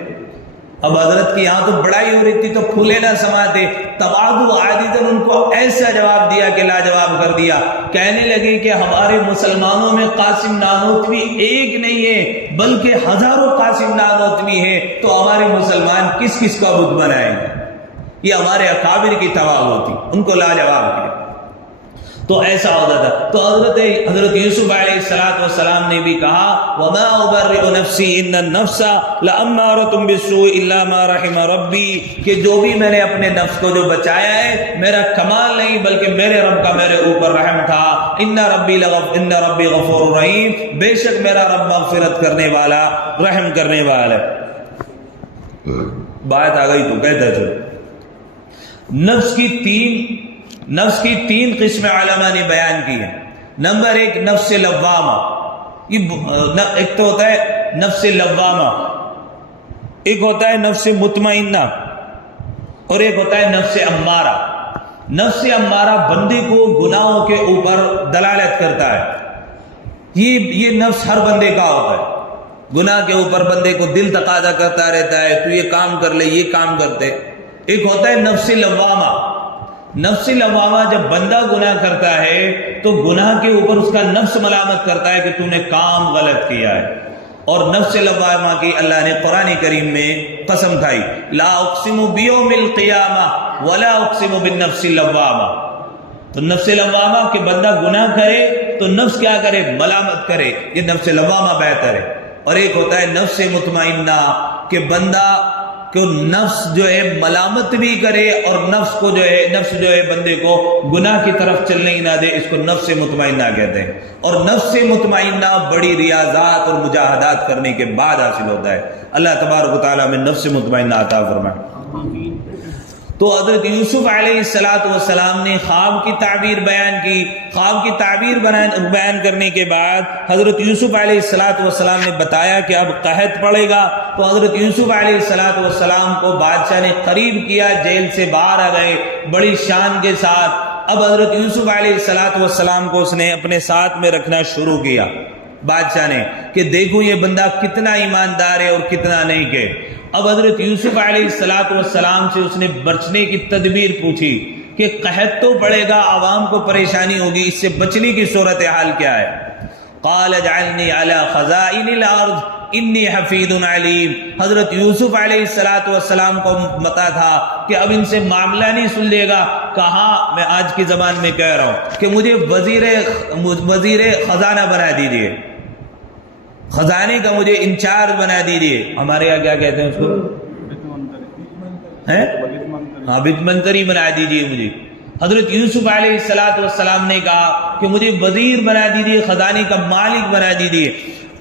اب حضرت کی یہاں تو بڑائی ہو رہی تھی تو پھولے نہ سماتے. تواضع عادتاً ان کو ایسا جواب دیا کہ لاجواب کر دیا. کہنے لگے کہ ہمارے مسلمانوں میں قاسم نانوتوی ایک نہیں ہے بلکہ ہزاروں قاسم نانوتوی ہیں، تو ہمارے مسلمان کس کس کا بت بنائیں گے. یہ ہمارے اکابر کی تواضع تھی، ان کو لاجواب کیا. تو ایسا ہوتا تھا. تو حضرت یوسف علیہ السلام نے بھی کہا وَمَا أُبَرِّئُ نَفْسِي إِنَّ النَّفْسَ لَأَمَّارَةٌ بِالسُّوءِ إِلَّا مَا رَحِمَ رَبِّي، کہ جو بھی میں نے اپنے نفس کو جو بچایا ہے میرا کمال نہیں بلکہ میرے رب کا میرے اوپر رحم تھا. إِنَّ رَبِّي غَفُورٌ رَحِيمٌ، بے شک میرا رب مغفرت کرنے والا رحم کرنے والا ہے. بات آ گئی تو کہتا چلو. نفس کی تین قسمیں علماء نے بیان کی ہیں. نمبر 1 نفس لوامہ. ایک تو ہوتا ہے نفس لوامہ، ایک ہوتا ہے نفس مطمئنہ اور ایک ہوتا ہے نفس امارہ. نفس امارہ بندے کو گناہوں کے اوپر دلالت کرتا ہے. یہ نفس ہر بندے کا ہوتا ہے. گناہ کے اوپر بندے کو دل تقاضا کرتا رہتا ہے تو یہ کام کر لے، یہ کام کرتے. ایک ہوتا ہے نفس لوامہ. نفس لوامہ جب بندہ گناہ کرتا ہے تو گناہ کے اوپر اس کا نفس ملامت کرتا ہے کہ تو نے کام غلط کیا ہے. اور نفس لوامہ کی اللہ نے قرآن کریم میں قسم کھائی، لا اقسم بیوم القیامہ ولا اقسم بالنفس اللوامہ. تو نفس لوامہ کہ بندہ گناہ کرے تو نفس کیا کرے؟ ملامت کرے. یہ نفس لوامہ بہتر ہے. اور ایک ہوتا ہے نفس مطمئنہ کہ بندہ کہ نفس جو ہے ملامت بھی کرے اور نفس جو ہے بندے کو گناہ کی طرف چلنے ہی نہ دے. اس کو نفس مطمئنہ کہتے ہیں. اور نفس مطمئنہ بڑی ریاضات اور مجاہدات کرنے کے بعد حاصل ہوتا ہے. اللہ تبارک و تعالیٰ میں نفس مطمئنہ عطا فرمائے. تو حضرت یوسف علیہ السلام نے خواب کی تعبیر بیان کی. خواب کی تعبیر بیان کرنے کے بعد حضرت یوسف علیہ السلام نے بتایا کہ اب قحط پڑے گا. تو حضرت یوسف علیہ السلام کو بادشاہ نے قریب کیا، جیل سے باہر آ گئے بڑی شان کے ساتھ. اب حضرت یوسف علیہ السلام کو اس نے اپنے ساتھ میں رکھنا شروع کیا بادشاہ نے کہ دیکھو یہ بندہ کتنا ایماندار ہے اور کتنا نہیں. کہ اب حضرت یوسف علیہ السلام سے اس نے بچنے کی تدبیر پوچھی کہ قحط تو پڑے گا، عوام کو پریشانی ہوگی، اس سے بچنے کی صورتحال کیا ہے؟ قال اجعلنی علی خزائن الارض انی حفیظ علیم. حضرت یوسف علیہ السلام کو پتا تھا کہ اب ان سے معاملہ نہیں سن لے گا، کہا، میں آج کی زبان میں کہہ رہا ہوں کہ مجھے وزیر خزانہ بنا دیجئے، خزانے کا مجھے انچارج بنا دیجئے. ہمارے یہاں کیا کہتے ہیں اس کو؟ ہاں، وت منتری بنا دیجئے مجھے. حضرت یوسف علیہ السلام نے کہا کہ مجھے وزیر بنا دیجئے، خزانے کا مالک بنا دیجئے.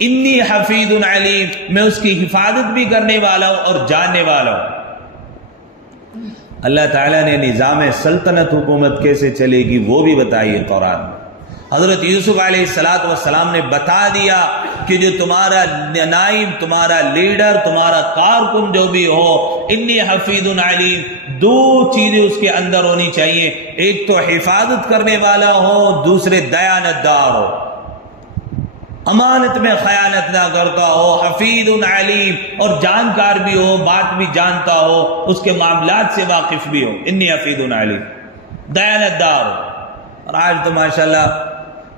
انی حفیظ علیم، میں اس کی حفاظت بھی کرنے والا ہوں اور جاننے والا ہوں. اللہ تعالیٰ نے نظام سلطنت حکومت کیسے چلے گی وہ بھی بتائیے قرآن میں. حضرت یوسف علیہ السلام نے بتا دیا کہ جو تمہارا نائب، تمہارا لیڈر، تمہارا کارکن جو بھی ہو، انی حفیظ علیم، دو چیزیں اس کے اندر ہونی چاہیے. ایک تو حفاظت کرنے والا ہو، دوسرے دیانت دار ہو، امانت میں خیانت نہ کرتا ہو. حفیظ علیم، اور جانکار بھی ہو، بات بھی جانتا ہو، اس کے معاملات سے واقف بھی ہو. انی حفیظ علیم، دیانت دار ہو. اور آج تو ماشاءاللہ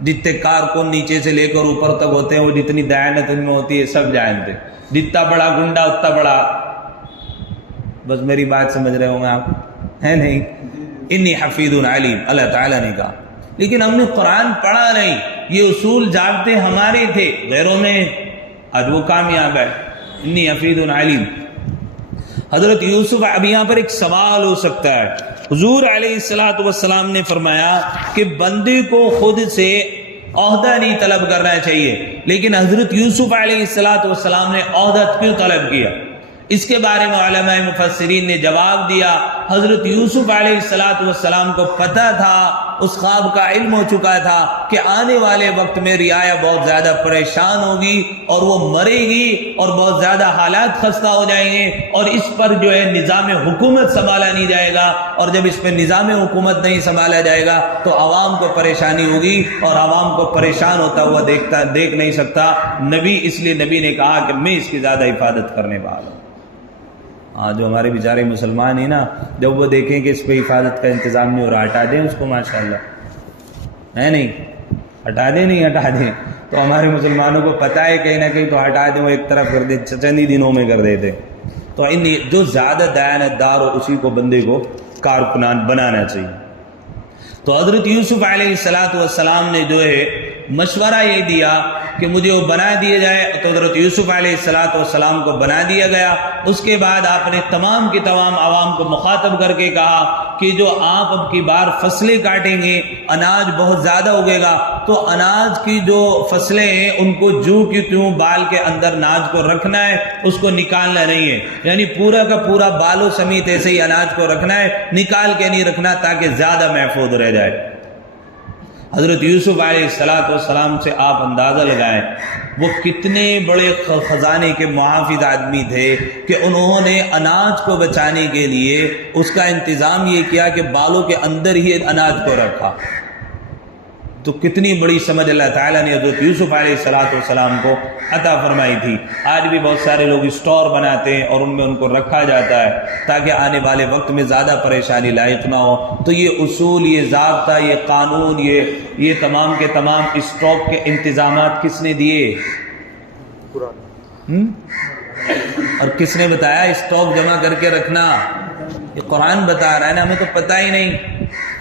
جتنے کارکن نیچے سے لے کر اوپر تک ہوتے ہیں، وہ جتنی دیانت ان میں ہوتی ہے سب جانتے. جتنا بڑا گنڈا اتنا بڑا. بس میری بات سمجھ رہے ہوں گے آپ، ہے نہیں؟ انی حفیظ علیم اللہ تعالیٰ نے کہا. لیکن ہم نے قرآن پڑھا نہیں. یہ اصول ضابطے ہمارے تھے، غیروں میں آج وہ کامیاب ہے. انی حفیظ علیم. حضرت یوسف، اب یہاں پر ایک سوال ہو سکتا ہے. حضور علیہ السلام نے فرمایا کہ بندے کو خود سے عہدہ نہیں طلب کرنا چاہیے، لیکن حضرت یوسف علیہ السلام نے عہدہ کیوں طلب کیا؟ اس کے بارے میں علماء مفسرین نے جواب دیا. حضرت یوسف علیہ السلام کو پتہ تھا، اس خواب کا علم ہو چکا تھا کہ آنے والے وقت میں رعایا بہت زیادہ پریشان ہوگی اور وہ مرے گی اور بہت زیادہ حالات خستہ ہو جائیں گے، اور اس پر جو ہے نظام حکومت سنبھالا نہیں جائے گا. اور جب اس پہ نظام حکومت نہیں سنبھالا جائے گا تو عوام کو پریشانی ہوگی، اور عوام کو پریشان ہوتا ہوا دیکھ نہیں سکتا نبی. اس لیے نبی نے کہا کہ میں اس کی زیادہ حفاظت کرنے والا ہوں. ہاں، جو ہمارے بیچارے مسلمان ہیں نا، جب وہ دیکھیں کہ اس پہ حفاظت کا انتظام نہیں ہو رہا، ہٹا دیں اس کو. ماشاءاللہ ہے نہیں؟ ہٹا دیں، نہیں ہٹا دیں تو ہمارے مسلمانوں کو پتہ ہے کہیں نہ کہیں، تو ہٹا دیں، وہ ایک طرف کر دیں، چند ہی دنوں میں کر دیتے. تو جو زیادہ دیانت دار ہو اسی کو بندے کو کارکنان بنانا چاہیے. تو حضرت یوسف علیہ السلام نے جو ہے مشورہ یہ دیا کہ مجھے وہ بنا دیا جائے. تو حضرت یوسف علیہ السلام کو بنا دیا گیا. اس کے بعد آپ نے تمام کی تمام عوام کو مخاطب کر کے کہا کہ جو آپ اب کی بار فصلیں کاٹیں گے، اناج بہت زیادہ اگے گا، تو اناج کی جو فصلیں ہیں ان کو جو کی تیوں بال کے اندر اناج کو رکھنا ہے، اس کو نکالنا نہیں ہے. یعنی پورا کا پورا بالوں سمیت ایسے ہی اناج کو رکھنا ہے، نکال کے نہیں رکھنا تاکہ زیادہ محفوظ رہ جائے. حضرت یوسف علیہ السلام سے آپ اندازہ لگائیں وہ کتنے بڑے خزانے کے محافظ آدمی تھے کہ انہوں نے اناج کو بچانے کے لیے اس کا انتظام یہ کیا کہ بالوں کے اندر ہی اناج کو رکھا. تو کتنی بڑی سمجھ اللہ تعالیٰ نے حضرت یوسف علیہ السلام کو عطا فرمائی تھی. آج بھی بہت سارے لوگ اسٹور بناتے ہیں اور ان میں ان کو رکھا جاتا ہے تاکہ آنے والے وقت میں زیادہ پریشانی لاحق نہ ہو. تو یہ اصول، یہ ضابطہ، یہ قانون، یہ تمام کے تمام اسٹاک کے انتظامات کس نے دیے؟ اور کس نے بتایا اسٹاک جمع کر کے رکھنا؟ یہ قرآن بتا رہا ہے نا. ہمیں تو پتہ ہی نہیں.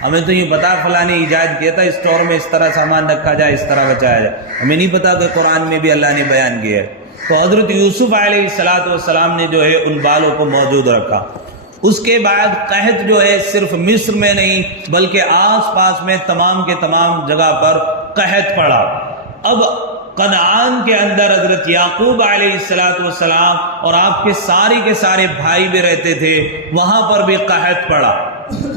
ہمیں تو یہ پتا فلاں نے ایجاد کیا تھا اسٹور میں اس طرح سامان رکھا جائے، اس طرح بچایا جائے. ہمیں نہیں پتا کہ قرآن میں بھی اللہ نے بیان کیا ہے. تو حضرت یوسف علیہ السلام نے جو ہے ان بالوں کو موجود رکھا. اس کے بعد قحط جو ہے صرف مصر میں نہیں بلکہ آس پاس میں تمام کے تمام جگہ پر قحط پڑا. اب کنعان کے اندر حضرت یعقوب علیہ السلام اور آپ کے سارے بھائی بھی رہتے تھے، وہاں پر بھی قحط پڑا.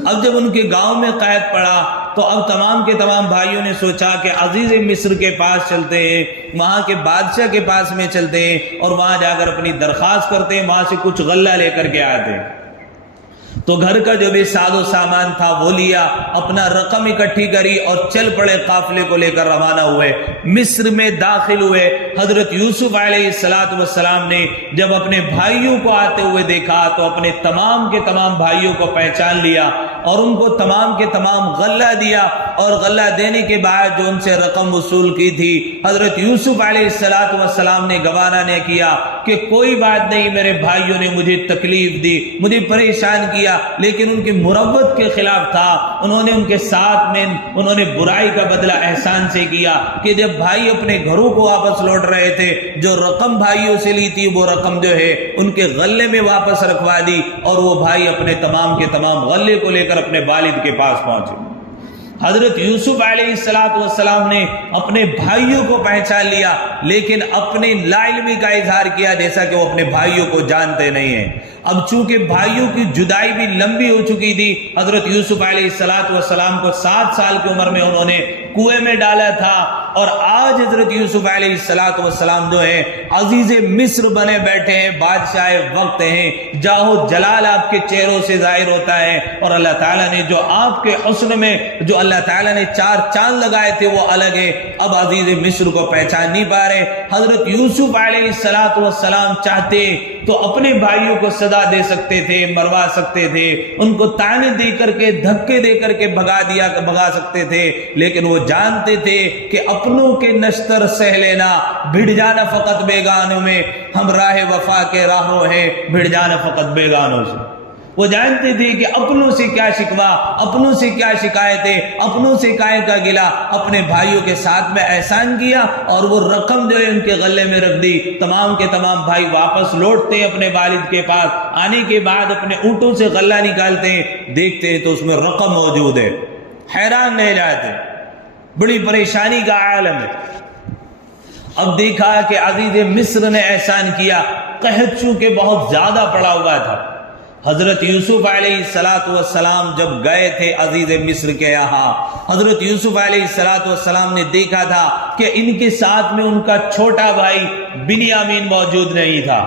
اب جب ان کے گاؤں میں قحط پڑا تو اب تمام کے تمام بھائیوں نے سوچا کہ عزیز مصر کے پاس چلتے ہیں، وہاں کے بادشاہ کے پاس میں چلتے ہیں اور وہاں جا کر اپنی درخواست کرتے ہیں، وہاں سے کچھ غلہ لے کر کے آتے ہیں. تو گھر کا جو بھی ساز و سامان تھا وہ لیا، اپنا رقم اکٹھی کری اور چل پڑے، قافلے کو لے کر روانہ ہوئے، مصر میں داخل ہوئے. حضرت یوسف علیہ السلام نے جب اپنے بھائیوں کو آتے ہوئے دیکھا تو اپنے تمام کے تمام بھائیوں کو پہچان لیا اور ان کو تمام کے تمام غلہ دیا. اور غلہ دینے کے بعد جو ان سے رقم وصول کی تھی حضرت یوسف علیہ السلام نے گوارا نے کیا کہ کوئی بات نہیں، میرے بھائیوں نے مجھے تکلیف دی، مجھے پریشان کیا، لیکن ان کے مروت کے خلاف تھا، انہوں نے ان کے ساتھ میں انہوں نے برائی کا بدلہ احسان سے کیا کہ جب بھائی اپنے گھروں کو واپس لوٹ رہے تھے، جو رقم بھائیوں سے لی تھی وہ رقم جو ہے ان کے غلے میں واپس رکھوا دی، اور وہ بھائی اپنے تمام کے تمام غلے کو لے کر اپنے والد کے پاس پہنچے۔ حضرت یوسف علیہ السلام نے اپنے بھائیوں کو پہچان لیا، لیکن اپنے لا علمی کا اظہار کیا جیسا کہ وہ اپنے بھائیوں کو جانتے نہیں ہیں۔ اب چونکہ بھائیوں کی جدائی بھی لمبی ہو چکی تھی، حضرت یوسف علیہ السلام کو 7 سال کی عمر میں انہوں نے کنویں میں ڈالا تھا، اور آج حضرت یوسف علیہ السلام جو ہیں عزیز مصر بنے بیٹھے ہیں، بادشاہ وقت ہیں، جاہ و جلال آپ کے چہروں سے ظاہر ہوتا ہے، اور اللہ تعالیٰ نے جو آپ کے حسن میں جو اللہ تعالیٰ نے 4 چاند لگائے تھے وہ الگ ہے، اب عزیز مصر کو پہچان نہیں پا رہے۔ حضرت یوسف علیہ السلام چاہتے تو اپنے بھائیوں کو سزا دے سکتے تھے، مروا سکتے تھے، ان کو تانے دے کر کے دھکے دے کر کے بھگا سکتے تھے، لیکن وہ جانتے تھے کہ اپنوں کے نشتر سہ لینا، بھڑ جانا فقط بیگانوں میں، ہم راہ وفا کے راہوں ہیں، بھڑ جانا فقط بیگانوں سے۔ وہ جانتے تھے کہ اپنوں سے کیا شکوہ، اپنوں سے کیا شکایتیں، اپنوں سے کائے کا گلا، اپنے بھائیوں کے ساتھ میں احسان کیا، اور وہ رقم جو ہے ان کے غلے میں رکھ دی۔ تمام کے تمام بھائی واپس لوٹتے ہیں اپنے والد کے پاس، آنے کے بعد اپنے اونٹوں سے غلہ نکالتے ہیں، دیکھتے ہیں تو اس میں رقم موجود ہے، حیران رہ جاتے، بڑی پریشانی کا عالم ہے۔ اب دیکھا کہ عزیز مصر نے احسان کیا، قحط چونکہ بہت زیادہ پڑا ہوا تھا۔ حضرت یوسف علیہ السلام جب گئے تھے عزیز مصر کے یہاں، حضرت یوسف علیہ السلام نے دیکھا تھا کہ ان کے ساتھ میں ان کا چھوٹا بھائی بنیامین موجود نہیں تھا۔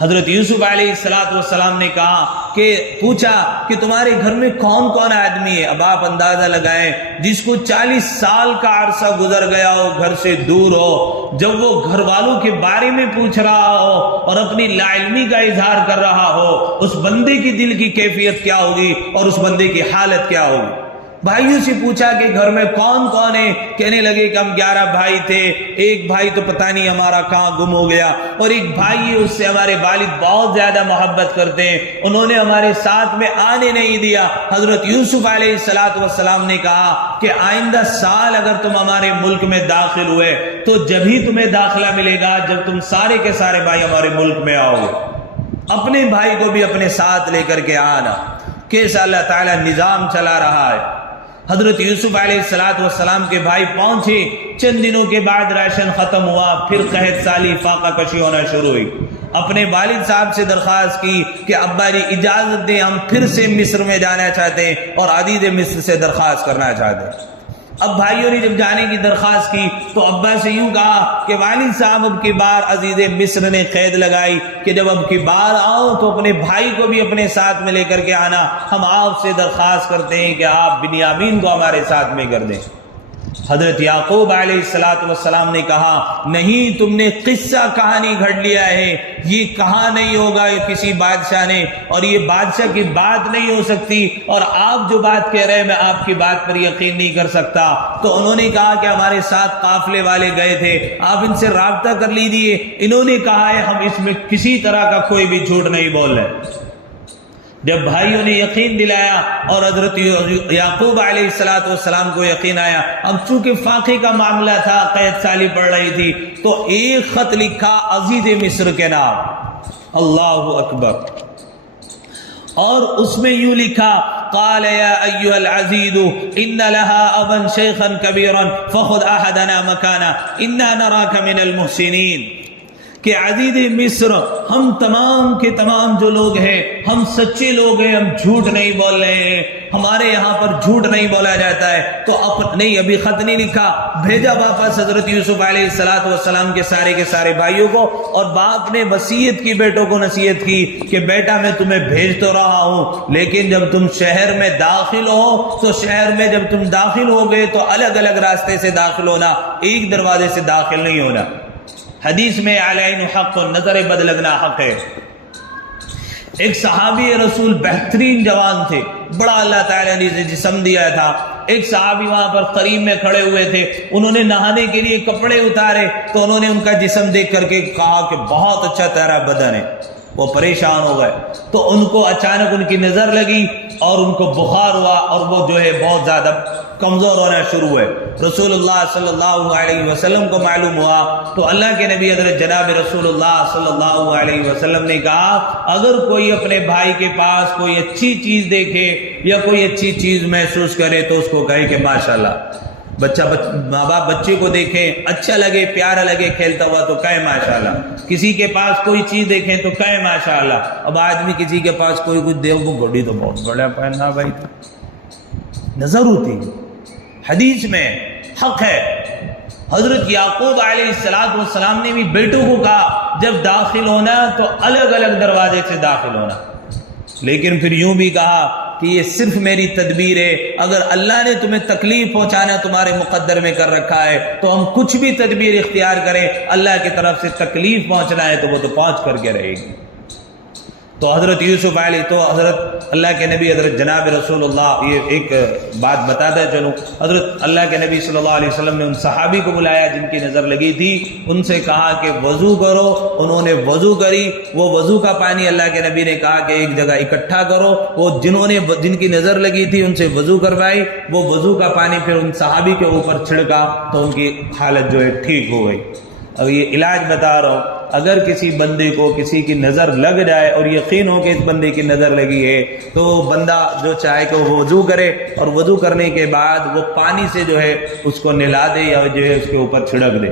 حضرت یوسف علیہ السلام نے کہا کہ پوچھا کہ تمہارے گھر میں کون کون آدمی ہے؟ اب آپ اندازہ لگائیں، جس کو 40 سال کا عرصہ گزر گیا ہو، گھر سے دور ہو، جب وہ گھر والوں کے بارے میں پوچھ رہا ہو اور اپنی لا علمی کا اظہار کر رہا ہو، اس بندے کی دل کی کیفیت کیا ہوگی اور اس بندے کی حالت کیا ہوگی؟ بھائیوں سے پوچھا کہ گھر میں کون کون ہے؟ کہنے لگے کہ ہم 11 بھائی تھے، ایک بھائی تو پتہ نہیں ہمارا کہاں گم ہو گیا، اور ایک بھائی ہے اس سے ہمارے والد بہت زیادہ محبت کرتے ہیں، انہوں نے ہمارے ساتھ میں آنے نہیں دیا۔ حضرت یوسف علیہ السلام نے کہا کہ آئندہ سال اگر تم ہمارے ملک میں داخل ہوئے تو جب ہی تمہیں داخلہ ملے گا جب تم سارے کے سارے بھائی ہمارے ملک میں آؤ گے۔ اپنے بھائی کو بھی اپنے ساتھ لے کر کے آنا، کیسا اللہ تعالیٰ نظام چلا رہا ہے۔ حضرت یوسف علیہ السلام کے بھائی پہنچے، چند دنوں کے بعد راشن ختم ہوا، پھر قحط سالی فاقہ کشی ہونا شروع ہوئی۔ اپنے والد صاحب سے درخواست کی کہ ابا جی اجازت دیں، ہم پھر سے مصر میں جانا چاہتے ہیں اور عزیز مصر سے درخواست کرنا چاہتے ہیں۔ اب بھائیوں نے جب جانے کی درخواست کی تو ابا سے یوں کہا کہ والد صاحب اب کی بار عزیز مصر نے قید لگائی کہ جب اب کی بار آؤ تو اپنے بھائی کو بھی اپنے ساتھ میں لے کر کے آنا، ہم آپ سے درخواست کرتے ہیں کہ آپ بنیامین کو ہمارے ساتھ میں کر دیں۔ حضرت یعقوب علیہ السلام نے کہا نہیں، تم نے قصہ کہانی گھڑ لیا ہے، یہ کہا نہیں ہوگا کسی بادشاہ نے، اور یہ بادشاہ کی بات نہیں ہو سکتی، اور آپ جو بات کہہ رہے ہیں میں آپ کی بات پر یقین نہیں کر سکتا۔ تو انہوں نے کہا کہ ہمارے ساتھ قافلے والے گئے تھے، آپ ان سے رابطہ کر لیجیے، انہوں نے کہا ہے ہم اس میں کسی طرح کا کوئی بھی جھوٹ نہیں بول رہے۔ جب بھائیوں نے یقین دلایا اور حضرت یعقوب علیہ السلام کو یقین آیا، اب چونکہ فاقے کا معاملہ تھا، قحط سالی پڑ رہی تھی، تو ایک خط لکھا عزیز مصر کے نام، اللہ اکبر، اور اس میں یوں لکھا قال یا ایها العزیز ان لها ابا شیخا کبیرا فخذ احدنا مکانا انا نراک من المحسنین، کہ عزیز مصر ہم تمام کے تمام جو لوگ ہیں ہم سچے لوگ ہیں، ہم جھوٹ نہیں بول رہے ہیں، ہمارے یہاں پر جھوٹ نہیں بولا جاتا ہے۔ تو نہیں، ابھی خط نہیں لکھا، بھیجا واپس حضرت یوسف علیہ السلام کے سارے بھائیوں کو، اور باپ نے وصیت کی، بیٹوں کو نصیحت کی کہ بیٹا میں تمہیں بھیج تو رہا ہوں، لیکن جب تم شہر میں داخل ہو تو شہر میں جب تم داخل ہو گئے تو الگ الگ راستے سے داخل ہونا، ایک دروازے سے داخل نہیں ہونا۔ حدیث میں عین حق نظر بد لگنا حق ہے۔ ایک صحابی رسول بہترین جوان تھے، بڑا اللہ تعالیٰ نے جسم دیا تھا، ایک صحابی وہاں پر قریب میں کھڑے ہوئے تھے، انہوں نے نہانے کے لیے کپڑے اتارے تو انہوں نے ان کا جسم دیکھ کر کے کہا کہ بہت اچھا تیرا بدن ہے، وہ پریشان ہو گئے۔ تو ان کو اچانک ان کی نظر لگی اور ان کو بخار ہوا اور وہ جو ہے بہت زیادہ کمزور ہونا شروع ہوئے۔ رسول اللہ صلی اللہ علیہ وسلم کو معلوم ہوا تو اللہ کے نبی حضرت جناب رسول اللہ صلی اللہ علیہ وسلم نے کہا اگر کوئی اپنے بھائی کے پاس کوئی اچھی چیز دیکھے یا کوئی اچھی چیز محسوس کرے تو اس کو کہے کہ ماشاءاللہ۔ ماں باپ بچے کو دیکھیں، اچھا لگے، پیارا لگے کھیلتا ہوا تو کہے ماشاءاللہ، کسی کے پاس کوئی چیز دیکھیں تو کہے ماشاءاللہ۔ اب آدمی کسی کے پاس کوئی کچھ دے، وہ گھڑی تو بہت بڑا پہننا بھائی، نظر ہوتی حدیث میں حق ہے۔ حضرت یعقوب علیہ السلام نے بھی بیٹوں کو کہا جب داخل ہونا تو الگ الگ دروازے سے داخل ہونا، لیکن پھر یوں بھی کہا کہ یہ صرف میری تدبیر ہے، اگر اللہ نے تمہیں تکلیف پہنچانا تمہارے مقدر میں کر رکھا ہے تو ہم کچھ بھی تدبیر اختیار کریں، اللہ کی طرف سے تکلیف پہنچنا ہے تو وہ تو پہنچ کر کے رہے گی۔ تو حضرت یوسف علیہ تو حضرت اللہ کے نبی حضرت جناب رسول اللہ، یہ ایک بات بتاتا چلوں، حضرت اللہ کے نبی صلی اللہ علیہ وسلم نے ان صحابی کو بلایا جن کی نظر لگی تھی، ان سے کہا کہ وضو کرو، انہوں نے وضو کری، وہ وضو کا پانی اللہ کے نبی نے کہا کہ ایک جگہ اکٹھا کرو، وہ جن کی نظر لگی تھی ان سے وضو کروائی، وہ وضو کا پانی پھر ان صحابی کے اوپر چھڑکا تو ان کی حالت جو ہے ٹھیک ہو گئی۔ اب یہ علاج بتا رہا ہوں، اگر کسی بندے کو کسی کی نظر لگ جائے اور یقین ہو کہ اس بندے کی نظر لگی ہے تو بندہ جو چاہے کہ وہ وضو کرے اور وضو کرنے کے بعد وہ پانی سے جو ہے اس کو نہلا دے یا جو ہے اس کے اوپر چھڑک دے۔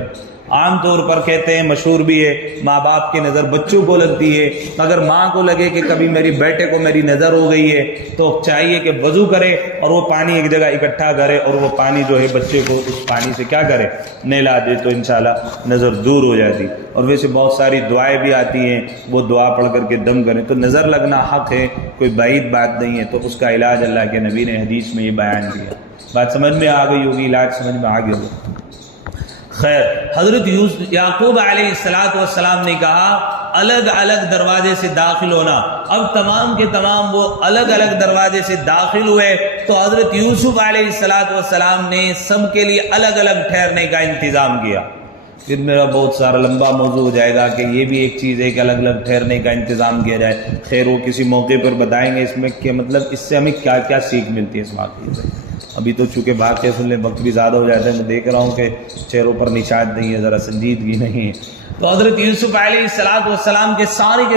عام طور پر کہتے ہیں، مشہور بھی ہے، ماں باپ کی نظر بچوں کو لگتی ہے، اگر ماں کو لگے کہ کبھی میری بیٹے کو میری نظر ہو گئی ہے تو چاہیے کہ وضو کرے اور وہ پانی ایک جگہ اکٹھا کرے اور وہ پانی جو ہے بچے کو اس پانی سے کیا کرے، نہلا دے تو انشاءاللہ نظر دور ہو جاتی۔ اور ویسے بہت ساری دعائیں بھی آتی ہیں، وہ دعا پڑھ کر کے دم کریں تو نظر لگنا حق ہے، کوئی بعید بات نہیں ہے، تو اس کا علاج اللہ کے نبی نے حدیث میں یہ بیان کیا۔ بات سمجھ میں آ گئی ہوگی، علاج سمجھ میں آ گیا ہوگا۔ خیر، حضرت یعقوب علیہ السلام نے کہا الگ الگ دروازے سے داخل ہونا۔ اب تمام کے تمام وہ الگ الگ دروازے سے داخل ہوئے تو حضرت یوسف علیہ السلام نے سب کے لیے الگ الگ ٹھہرنے کا انتظام کیا۔ پھر میرا بہت سارا لمبا موضوع ہو جائے گا کہ یہ بھی ایک چیز ہے کہ الگ الگ ٹھہرنے کا انتظام کیا جائے، خیر وہ کسی موقع پر بتائیں گے اس میں کہ مطلب اس سے ہمیں کیا کیا سیکھ ملتی ہے اس واقعے سے۔ ابھی تو چونکہ بات سن لیں، وقت بھی زیادہ ہو جاتا ہے، میں دیکھ رہا ہوں کہ چہروں پر نشاد نہیں ہے، ذرا سنجیدگی نہیں ہے۔ تو حضرت یوسف علیہ السلام کے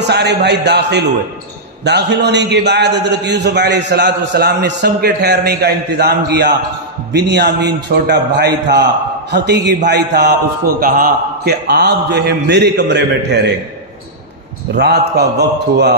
سارے بھائی داخل ہوئے۔ داخل ہونے کے بعد حضرت یوسف علیہ السلام نے سب کے ٹھہرنے کا انتظام کیا۔ بنیامین چھوٹا بھائی تھا، حقیقی بھائی تھا، اس کو کہا کہ آپ جو ہے میرے کمرے میں ٹھہرے۔ رات کا وقت ہوا،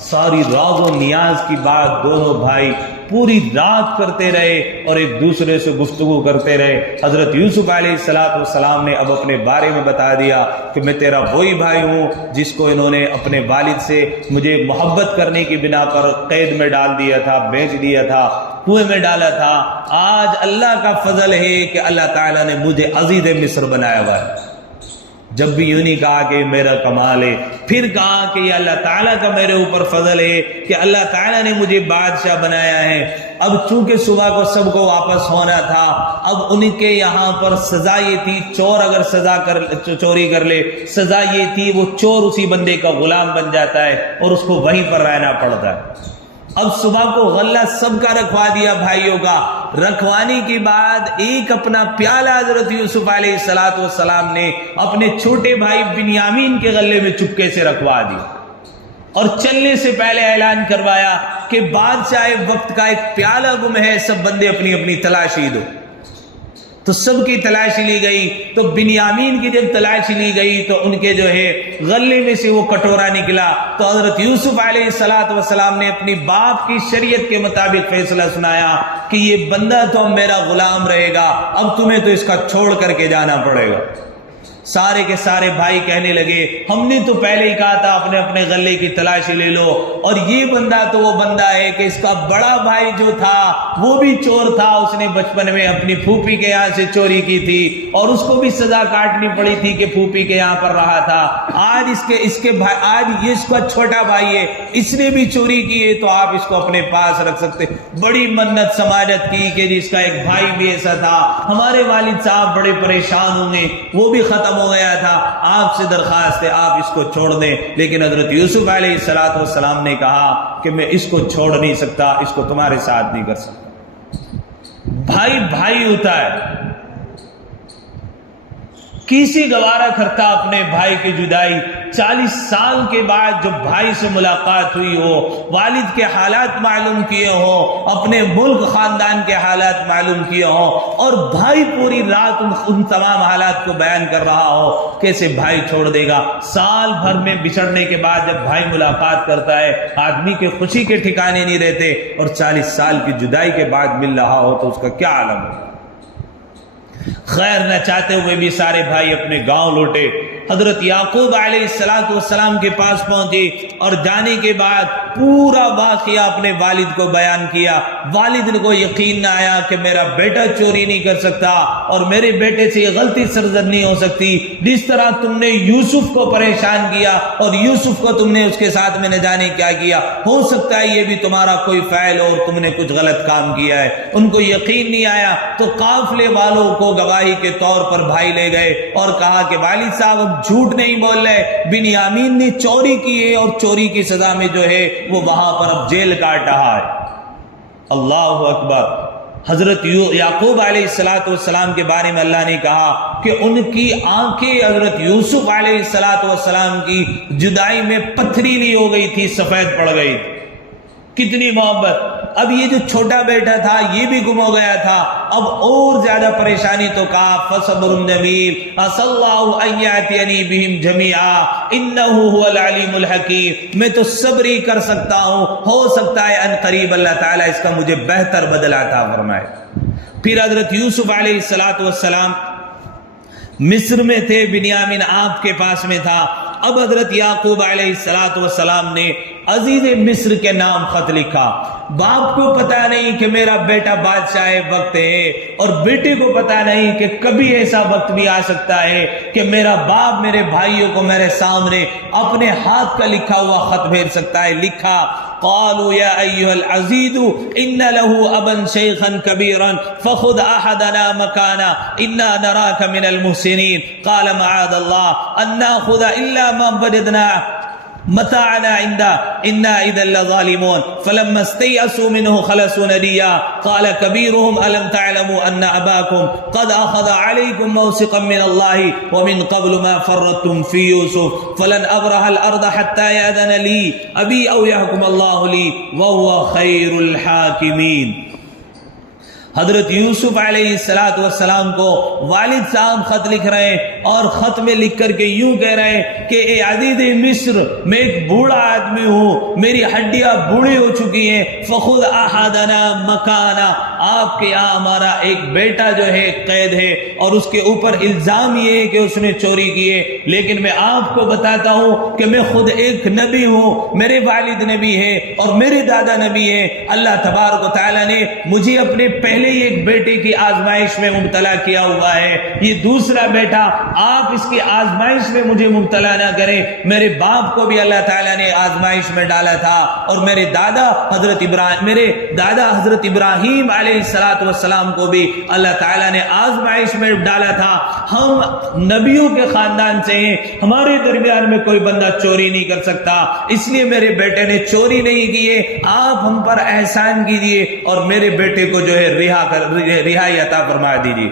ساری راز و نیاز کی بات دونوں بھائی پوری رات کرتے رہے اور ایک دوسرے سے گفتگو کرتے رہے۔ حضرت یوسف علیہ السلام نے اب اپنے بارے میں بتا دیا کہ میں تیرا وہی بھائی ہوں جس کو انہوں نے اپنے والد سے مجھے محبت کرنے کی بنا پر قید میں ڈال دیا تھا، بیچ دیا تھا، کنویں میں ڈالا تھا۔ آج اللہ کا فضل ہے کہ اللہ تعالیٰ نے مجھے عزیز مصر بنایا ہوا ہے۔ جب بھی یوں نہیں کہا کہ میرا کمال ہے، پھر کہا کہ یہ اللہ تعالیٰ کا میرے اوپر فضل ہے کہ اللہ تعالیٰ نے مجھے بادشاہ بنایا ہے۔ اب چونکہ صبح کو سب کو واپس ہونا تھا، اب ان کے یہاں پر سزا یہ تھی، چور اگر چوری کر لے، سزا یہ تھی وہ چور اسی بندے کا غلام بن جاتا ہے اور اس کو وہیں پر رہنا پڑتا ہے۔ اب صبح کو غلہ سب کا رکھوا دیا بھائیوں کا، رکھوانے کے بعد ایک اپنا پیالہ حضرت یوسف علیہ السلام نے اپنے چھوٹے بھائی بنیامین کے غلے میں چپکے سے رکھوا دیا اور چلنے سے پہلے اعلان کروایا کہ بادشاہ وقت کا ایک پیالہ گم ہے، سب بندے اپنی اپنی تلاشی دو۔ تو سب کی تلاشی لی گئی، تو بنیامین کی جب تلاشی لی گئی تو ان کے جو ہے غلے میں سے وہ کٹورا نکلا، تو حضرت یوسف علیہ السلام نے اپنی باپ کی شریعت کے مطابق فیصلہ سنایا کہ یہ بندہ تو اب میرا غلام رہے گا، اب تمہیں تو اس کا چھوڑ کر کے جانا پڑے گا۔ سارے کے سارے بھائی کہنے لگے ہم نے تو پہلے ہی کہا تھا اپنے اپنے غلے کی تلاشی لے لو، اور یہ بندہ تو وہ بندہ ہے کہ اس کا بڑا بھائی جو تھا وہ بھی چور تھا، اس نے بچپن میں اپنی پھوپھی کے یہاں سے چوری کی تھی اور اس کو بھی سزا کاٹنی پڑی تھی کہ پھوپھی کے یہاں پر رہا تھا۔ آج اس کے بھائی، آج یہ اس کا چھوٹا بھائی ہے، اس نے بھی چوری کی ہے تو آپ اس کو اپنے پاس رکھ سکتے۔ بڑی منت سماجت کی کہ جس کا ایک بھائی بھی ایسا تھا، ہمارے والد صاحب بڑے پریشان ہوں گے، وہ بھی ختم ہو گیا تھا، آپ سے درخواست ہے آپ اس کو چھوڑ دیں۔ لیکن حضرت یوسف علیہ السلام نے کہا کہ میں اس کو چھوڑ نہیں سکتا، اس کو تمہارے ساتھ نہیں کر سکتا۔ بھائی بھائی ہوتا ہے، کسی گوارہ کرتا اپنے بھائی کی جدائی۔ 40 سال کے بعد جب بھائی سے ملاقات ہوئی ہو، والد کے حالات معلوم کیے ہوں، اپنے ملک خاندان کے حالات معلوم کیے ہوں، اور بھائی پوری رات ان تمام حالات کو بیان کر رہا ہو، کیسے بھائی چھوڑ دے گا؟ سال بھر میں بچھڑنے کے بعد جب بھائی ملاقات کرتا ہے، آدمی کے خوشی کے ٹھکانے نہیں رہتے، اور 40 سال کی جدائی کے بعد مل رہا ہو تو اس کا کیا عالم ہو؟ خیر نہ چاہتے ہوئے بھی سارے بھائی اپنے گاؤں لوٹے، حضرت یعقوب علیہ السلام کے پاس پہنچے، اور جانے کے بعد پورا واقعہ اپنے والد کو بیان کیا۔ والد کو یقین نہ آیا کہ میرا بیٹا چوری نہیں کر سکتا، اور میرے بیٹے سے یہ غلطی سرزد نہیں ہو سکتی، جس طرح تم نے یوسف کو پریشان کیا اور یوسف کو تم نے اس کے ساتھ میں نہ جانے کیا کیا، ہو سکتا ہے یہ بھی تمہارا کوئی فعل اور تم نے کچھ غلط کام کیا ہے۔ ان کو یقین نہیں آیا تو قافلے والوں کو گواہی کے طور پر بھائی لے گئے اور کہا کہ والد صاحب اب جھوٹ نہیں بول رہے، بنیامین نے چوری کی ہے اور چوری کی سزا میں جو ہے وہ وہاں پر اب جیل کاٹ رہا ہے۔ اللہ اکبر۔ حضرت یعقوب علیہ السلام کے بارے میں اللہ نے کہا کہ ان کی آنکھیں حضرت یوسف علیہ السلام کی جدائی میں پتھریلی ہو گئی تھی، سفید پڑ گئی تھی۔ کتنی محبت۔ اب یہ جو چھوٹا بیٹا تھا یہ بھی گم ہو گیا تھا، اب اور زیادہ پریشانی تو کہا فصبر جمیل عسى الله ان ياتيني بهم جميعا انه هو العليم الحكيم۔ میں تو صبر ہی کر سکتا ہوں، ہو سکتا ہے ان قریب اللہ تعالیٰ اس کا مجھے بہتر بدلہ عطا فرمائے۔ پھر حضرت یوسف علیہ السلام مصر میں تھے، بنیامین آپ کے پاس میں تھا۔ اب حضرت یعقوب علیہ السلام نے عزیز مصر کے نام خط لکھا۔ باپ کو پتا نہیں کہ میرا بیٹا بادشاہ وقت ہے، اور بیٹے کو پتا نہیں کہ کبھی ایسا وقت بھی آ سکتا ہے کہ میرا باپ میرے بھائیوں کو میرے سامنے اپنے ہاتھ کا لکھا ہوا خط بھیج سکتا ہے۔ لکھا قالوا یا ایھا العزیز ان له ابا شیخا کبیرا فخذ احدنا مکانا انا نراک من المحسنین قال معاذ اللہ ان ناخذ الا ما وجدنا متاعنا عنده انا اذا لظالمون فلما استيئسوا منه خلصوا نجيا قال كبيرهم الم تعلموا ان اباكم قد اخذ عليكم موثقا من الله ومن قبل ما فرطتم في يوسف فلن ابرح الارض حتى ياذن لي ابي او يحكم الله لي وهو خير الحاكمين۔ حضرت یوسف علیہ السلام کو والد صاحب خط لکھ رہے ہیں، اور خط میں لکھ کر کے یوں کہہ رہے ہیں کہ اے عزیز مصر، میں ایک بوڑھا آدمی ہوں، میری ہڈیاں بوڑھی ہو چکی ہیں، فخذ احدنا مکانا، آپ کے یہاں ہمارا ایک بیٹا جو ہے قید ہے، اور اس کے اوپر الزام یہ ہے کہ اس نے چوری کی ہے، لیکن میں آپ کو بتاتا ہوں کہ میں خود ایک نبی ہوں، میرے والد نبی ہے اور میرے دادا نبی ہے۔ اللہ تبارک و تعالیٰ نے مجھے اپنے پہلے ایک بیٹے کی آزمائش میں مبتلا کیا ہوا ہے، یہ دوسرا بیٹا آپ اس کی آزمائش میں مجھے مبتلا نہ کریں۔ میرے باپ کو بھی اللہ تعالیٰ نے آزمائش میں ڈالا تھا، اور میرے دادا حضرت ابراہیم علیہ السلام کو بھی اللہ تعالیٰ نے آزمائش میں ڈالا تھا۔ ہم نبیوں کے خاندان سے ہیں، ہمارے درمیان میں کوئی بندہ چوری نہیں کر سکتا، اس لیے میرے بیٹے نے چوری نہیں کی ہے، آپ ہم پر احسان کیجیے اور میرے بیٹے کو جو ہے رہائی عطا فرما دیجیے۔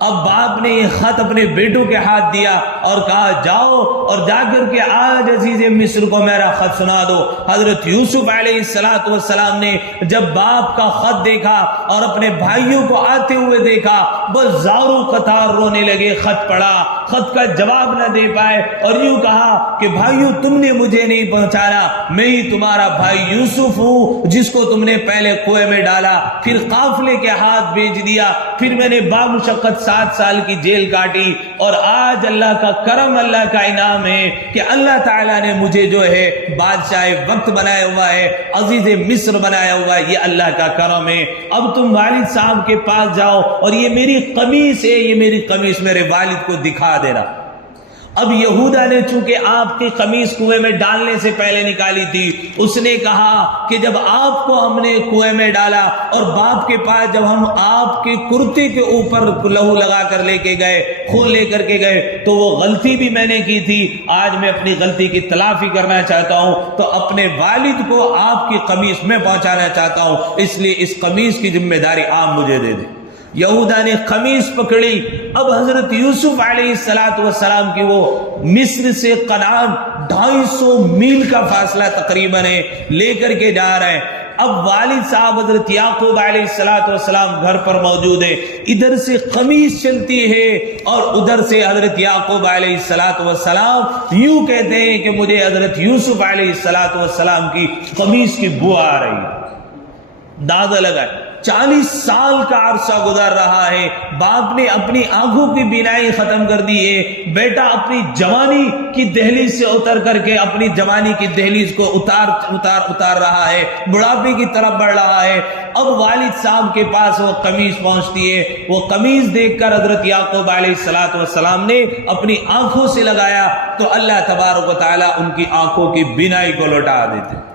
اب باپ نے یہ خط اپنے بیٹوں کے ہاتھ دیا اور کہا جاؤ اور جا کر کے آج عزیز مصر کو میرا خط سنا دو۔ حضرت یوسف علیہ السلام نے جب باپ کا خط دیکھا اور اپنے بھائیوں کو آتے ہوئے دیکھا، بس زاروں قطار رونے لگے۔ خط پڑھا، خط کا جواب نہ دے پائے، اور یوں کہا کہ بھائیوں تم نے مجھے نہیں پہنچانا، میں ہی تمہارا بھائی یوسف ہوں جس کو تم نے پہلے کنویں میں ڈالا، پھر قافلے کے ہاتھ بھیج دیا، پھر میں نے بامشقت 7 سال کی جیل کاٹی، اور آج اللہ کا کرم، اللہ کا انعام ہے کہ اللہ تعالیٰ نے مجھے جو ہے بادشاہ وقت بنایا ہوا ہے، عزیز مصر بنایا ہوا ہے، یہ اللہ کا کرم ہے۔ اب تم والد صاحب کے پاس جاؤ اور یہ میری قمیص ہے، یہ میری قمیص میرے والد کو دکھا دینا۔ اب یہودا نے چونکہ آپ کی قمیص کنویں میں ڈالنے سے پہلے نکالی تھی، اس نے کہا کہ جب آپ کو ہم نے کنویں میں ڈالا اور باپ کے پاس جب ہم آپ کے کرتے کے اوپر لہو لگا کر لے کے گئے، خون لے کر کے گئے، تو وہ غلطی بھی میں نے کی تھی، آج میں اپنی غلطی کی تلافی کرنا چاہتا ہوں، تو اپنے والد کو آپ کی قمیص میں پہنچانا چاہتا ہوں، اس لیے اس قمیص کی ذمہ داری آپ مجھے دے دیں۔ یہودا نے قمیص پکڑی۔ اب حضرت یوسف علیہ السلام کی وہ مصر سے کنعان 250 میل کا فاصلہ تقریباً ہے، لے کر کے جا رہے ہیں۔ اب والد صاحب حضرت یعقوب علیہ السلام گھر پر موجود ہے، ادھر سے قمیص چلتی ہے اور ادھر سے حضرت یعقوب علیہ السلام یوں کہتے ہیں کہ مجھے حضرت یوسف علیہ السلام کی قمیص کی بو آ رہی ہے۔ اندازہ لگائے 40 سال کا عرصہ گزر رہا ہے، باپ نے اپنی آنکھوں کی بینائی ختم کر دی ہے، بیٹا اپنی جوانی کی دہلیز سے اتر کر کے اپنی جوانی کی دہلیز کو اتار رہا ہے، بڑھاپے کی طرف بڑھ رہا ہے۔ اب والد صاحب کے پاس وہ قمیص پہنچتی ہے، وہ قمیص دیکھ کر حضرت یعقوب علیہ السلام نے اپنی آنکھوں سے لگایا تو اللہ تبارک و تعالیٰ ان کی آنکھوں کی بینائی کو لوٹا دیتے۔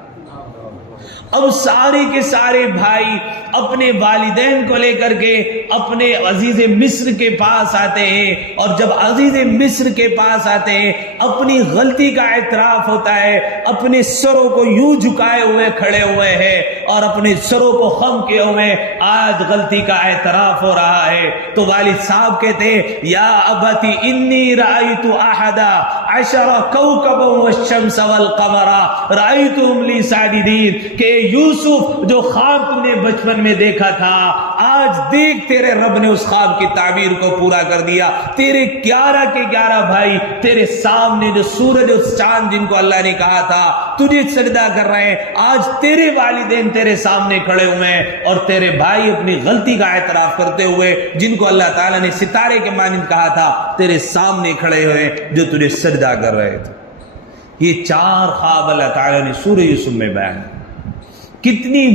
اب سارے کے سارے بھائی اپنے والدین کو لے کر کے اپنے عزیز مصر کے پاس آتے ہیں، اور جب عزیز مصر کے پاس آتے ہیں اپنی غلطی کا اعتراف ہوتا ہے، اپنے سروں کو یوں جھکائے ہوئے کھڑے ہوئے ہیں اور اپنے سروں کو خم کیے ہوئے آج غلطی کا اعتراف ہو رہا ہے، تو والد صاحب کہتے ہیں یا ابتی انی رأیت احد عشر کوکبا والشمس والقمر رأیتهم لی ساجدین، کہ یوسف جو خواب تم نے بچپن میں دیکھا تھا، آج دیکھ تیرے رب نے اس خواب کی تعبیر کو پورا کر دیا، تیرے 11 کے 11 بھائی تیرے سامنے، جو سورج اور چاند جن کو اللہ نے کہا تھا تجھے سجدہ کر رہے ہیں، آج تیرے والدین تیرے سامنے کھڑے ہوئے ہیں، اور تیرے بھائی اپنی غلطی کا اعتراف کرتے ہوئے جن کو اللہ تعالیٰ نے ستارے کے مانند کہا تھا تیرے سامنے کھڑے ہوئے جو تجھے سجدہ کر رہے تھے۔ یہ 4 خواب اللہ تعالیٰ نے سورہ یوسف میں بیان۔ کتنی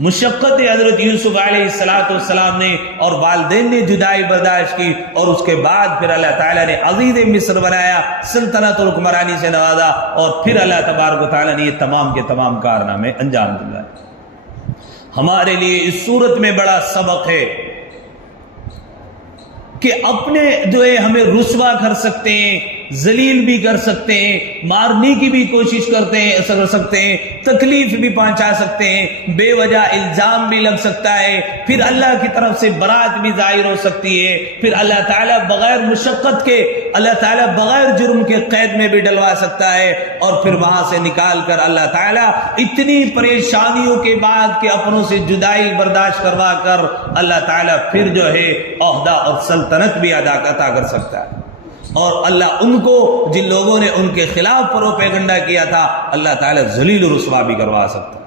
مشقت حضرت یوسف علیہ السلام نے اور والدین نے جدائی برداشت کی، اور اس کے بعد پھر اللہ تعالیٰ نے عزیز مصر بنایا، سلطنت اور حکمرانی سے نوازا، اور پھر اللہ تبارک و تعالیٰ نے یہ تمام کے تمام کارنامے انجام دلائے۔ ہمارے لیے اس صورت میں بڑا سبق ہے کہ اپنے جو ہے ہمیں رسوا کر سکتے ہیں، ذلیل بھی کر سکتے ہیں، مارنے کی بھی کوشش کر سکتے ہیں، تکلیف بھی پہنچا سکتے ہیں، بے وجہ الزام بھی لگ سکتا ہے، پھر اللہ کی طرف سے برات بھی ظاہر ہو سکتی ہے، پھر اللہ تعالیٰ بغیر مشقت کے، اللہ تعالیٰ بغیر جرم کے قید میں بھی ڈلوا سکتا ہے، اور پھر وہاں سے نکال کر اللہ تعالیٰ اتنی پریشانیوں کے بعد کہ اپنوں سے جدائی برداشت کروا کر اللہ تعالیٰ پھر جو ہے عہدہ اور سلطنت بھی عطا کر سکتا ہے۔ اور اللہ ان کو جن لوگوں نے ان کے خلاف پروپیگنڈا کیا تھا اللہ تعالیٰ ذلیل و رسوا بھی کروا سکتا ہے۔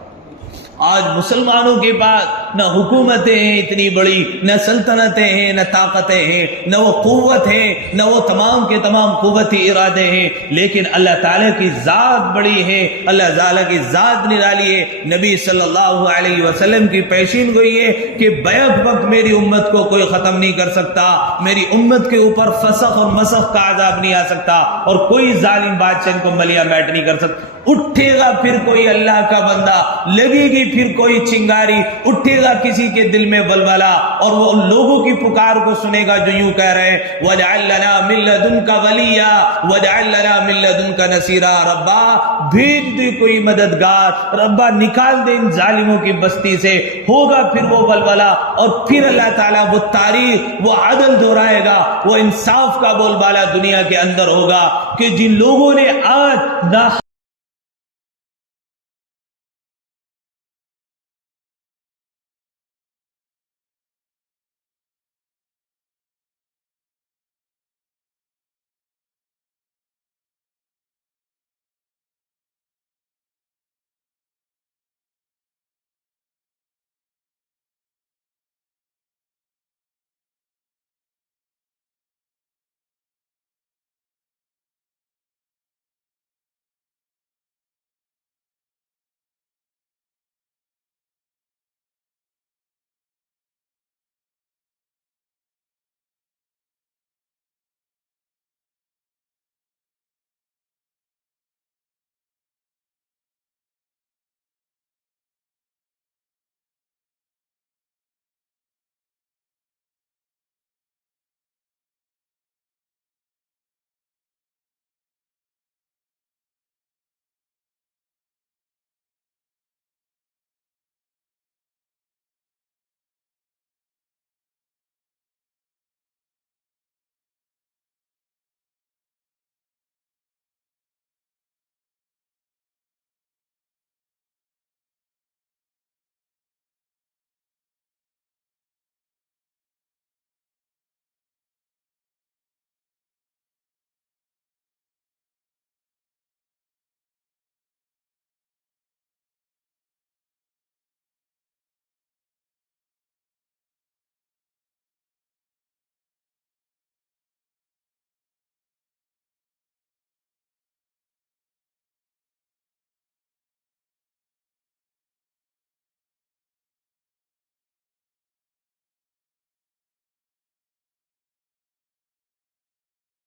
آج مسلمانوں کے پاس نہ حکومتیں ہیں اتنی بڑی، نہ سلطنتیں ہیں، نہ طاقتیں ہیں، نہ وہ قوت ہے، نہ وہ تمام کے تمام قوتی ارادے ہیں، لیکن اللہ تعالیٰ کی ذات بڑی ہے، اللہ تعالیٰ کی ذات نرالی ہے۔ نبی صلی اللہ علیہ وسلم کی پیشین گوئی ہے کہ بیک وقت میری امت کو کوئی ختم نہیں کر سکتا، میری امت کے اوپر فسخ اور مسخ کا عذاب نہیں آ سکتا، اور کوئی ظالم بادشاہ ان کو ملیا بیٹ نہیں کر سکتا۔ اٹھے گا پھر کوئی اللہ کا بندہ، لگے گی پھر کوئی چنگاری، اٹھے گا کسی کے دل میں ولولہ، اور وہ ان لوگوں کی پکار کو سنے گا جو یوں کہہ رہے ہیں وَاجْعَلْ لَنَا مِن لَّدُنْكَ وَلِيًّا وَاجْعَلْ لَنَا مِن لَّدُنْكَ نَصِيرًا، ربا بھیج دے کوئی مددگار، ربا نکال دے ان ظالموں کی بستی سے۔ ہوگا پھر وہ ولولہ، اور پھر اللہ تعالیٰ وہ تاریخ، وہ عدل دہرائے گا، وہ انصاف کا بول بالا دنیا کے اندر ہوگا کہ جن لوگوں نے آج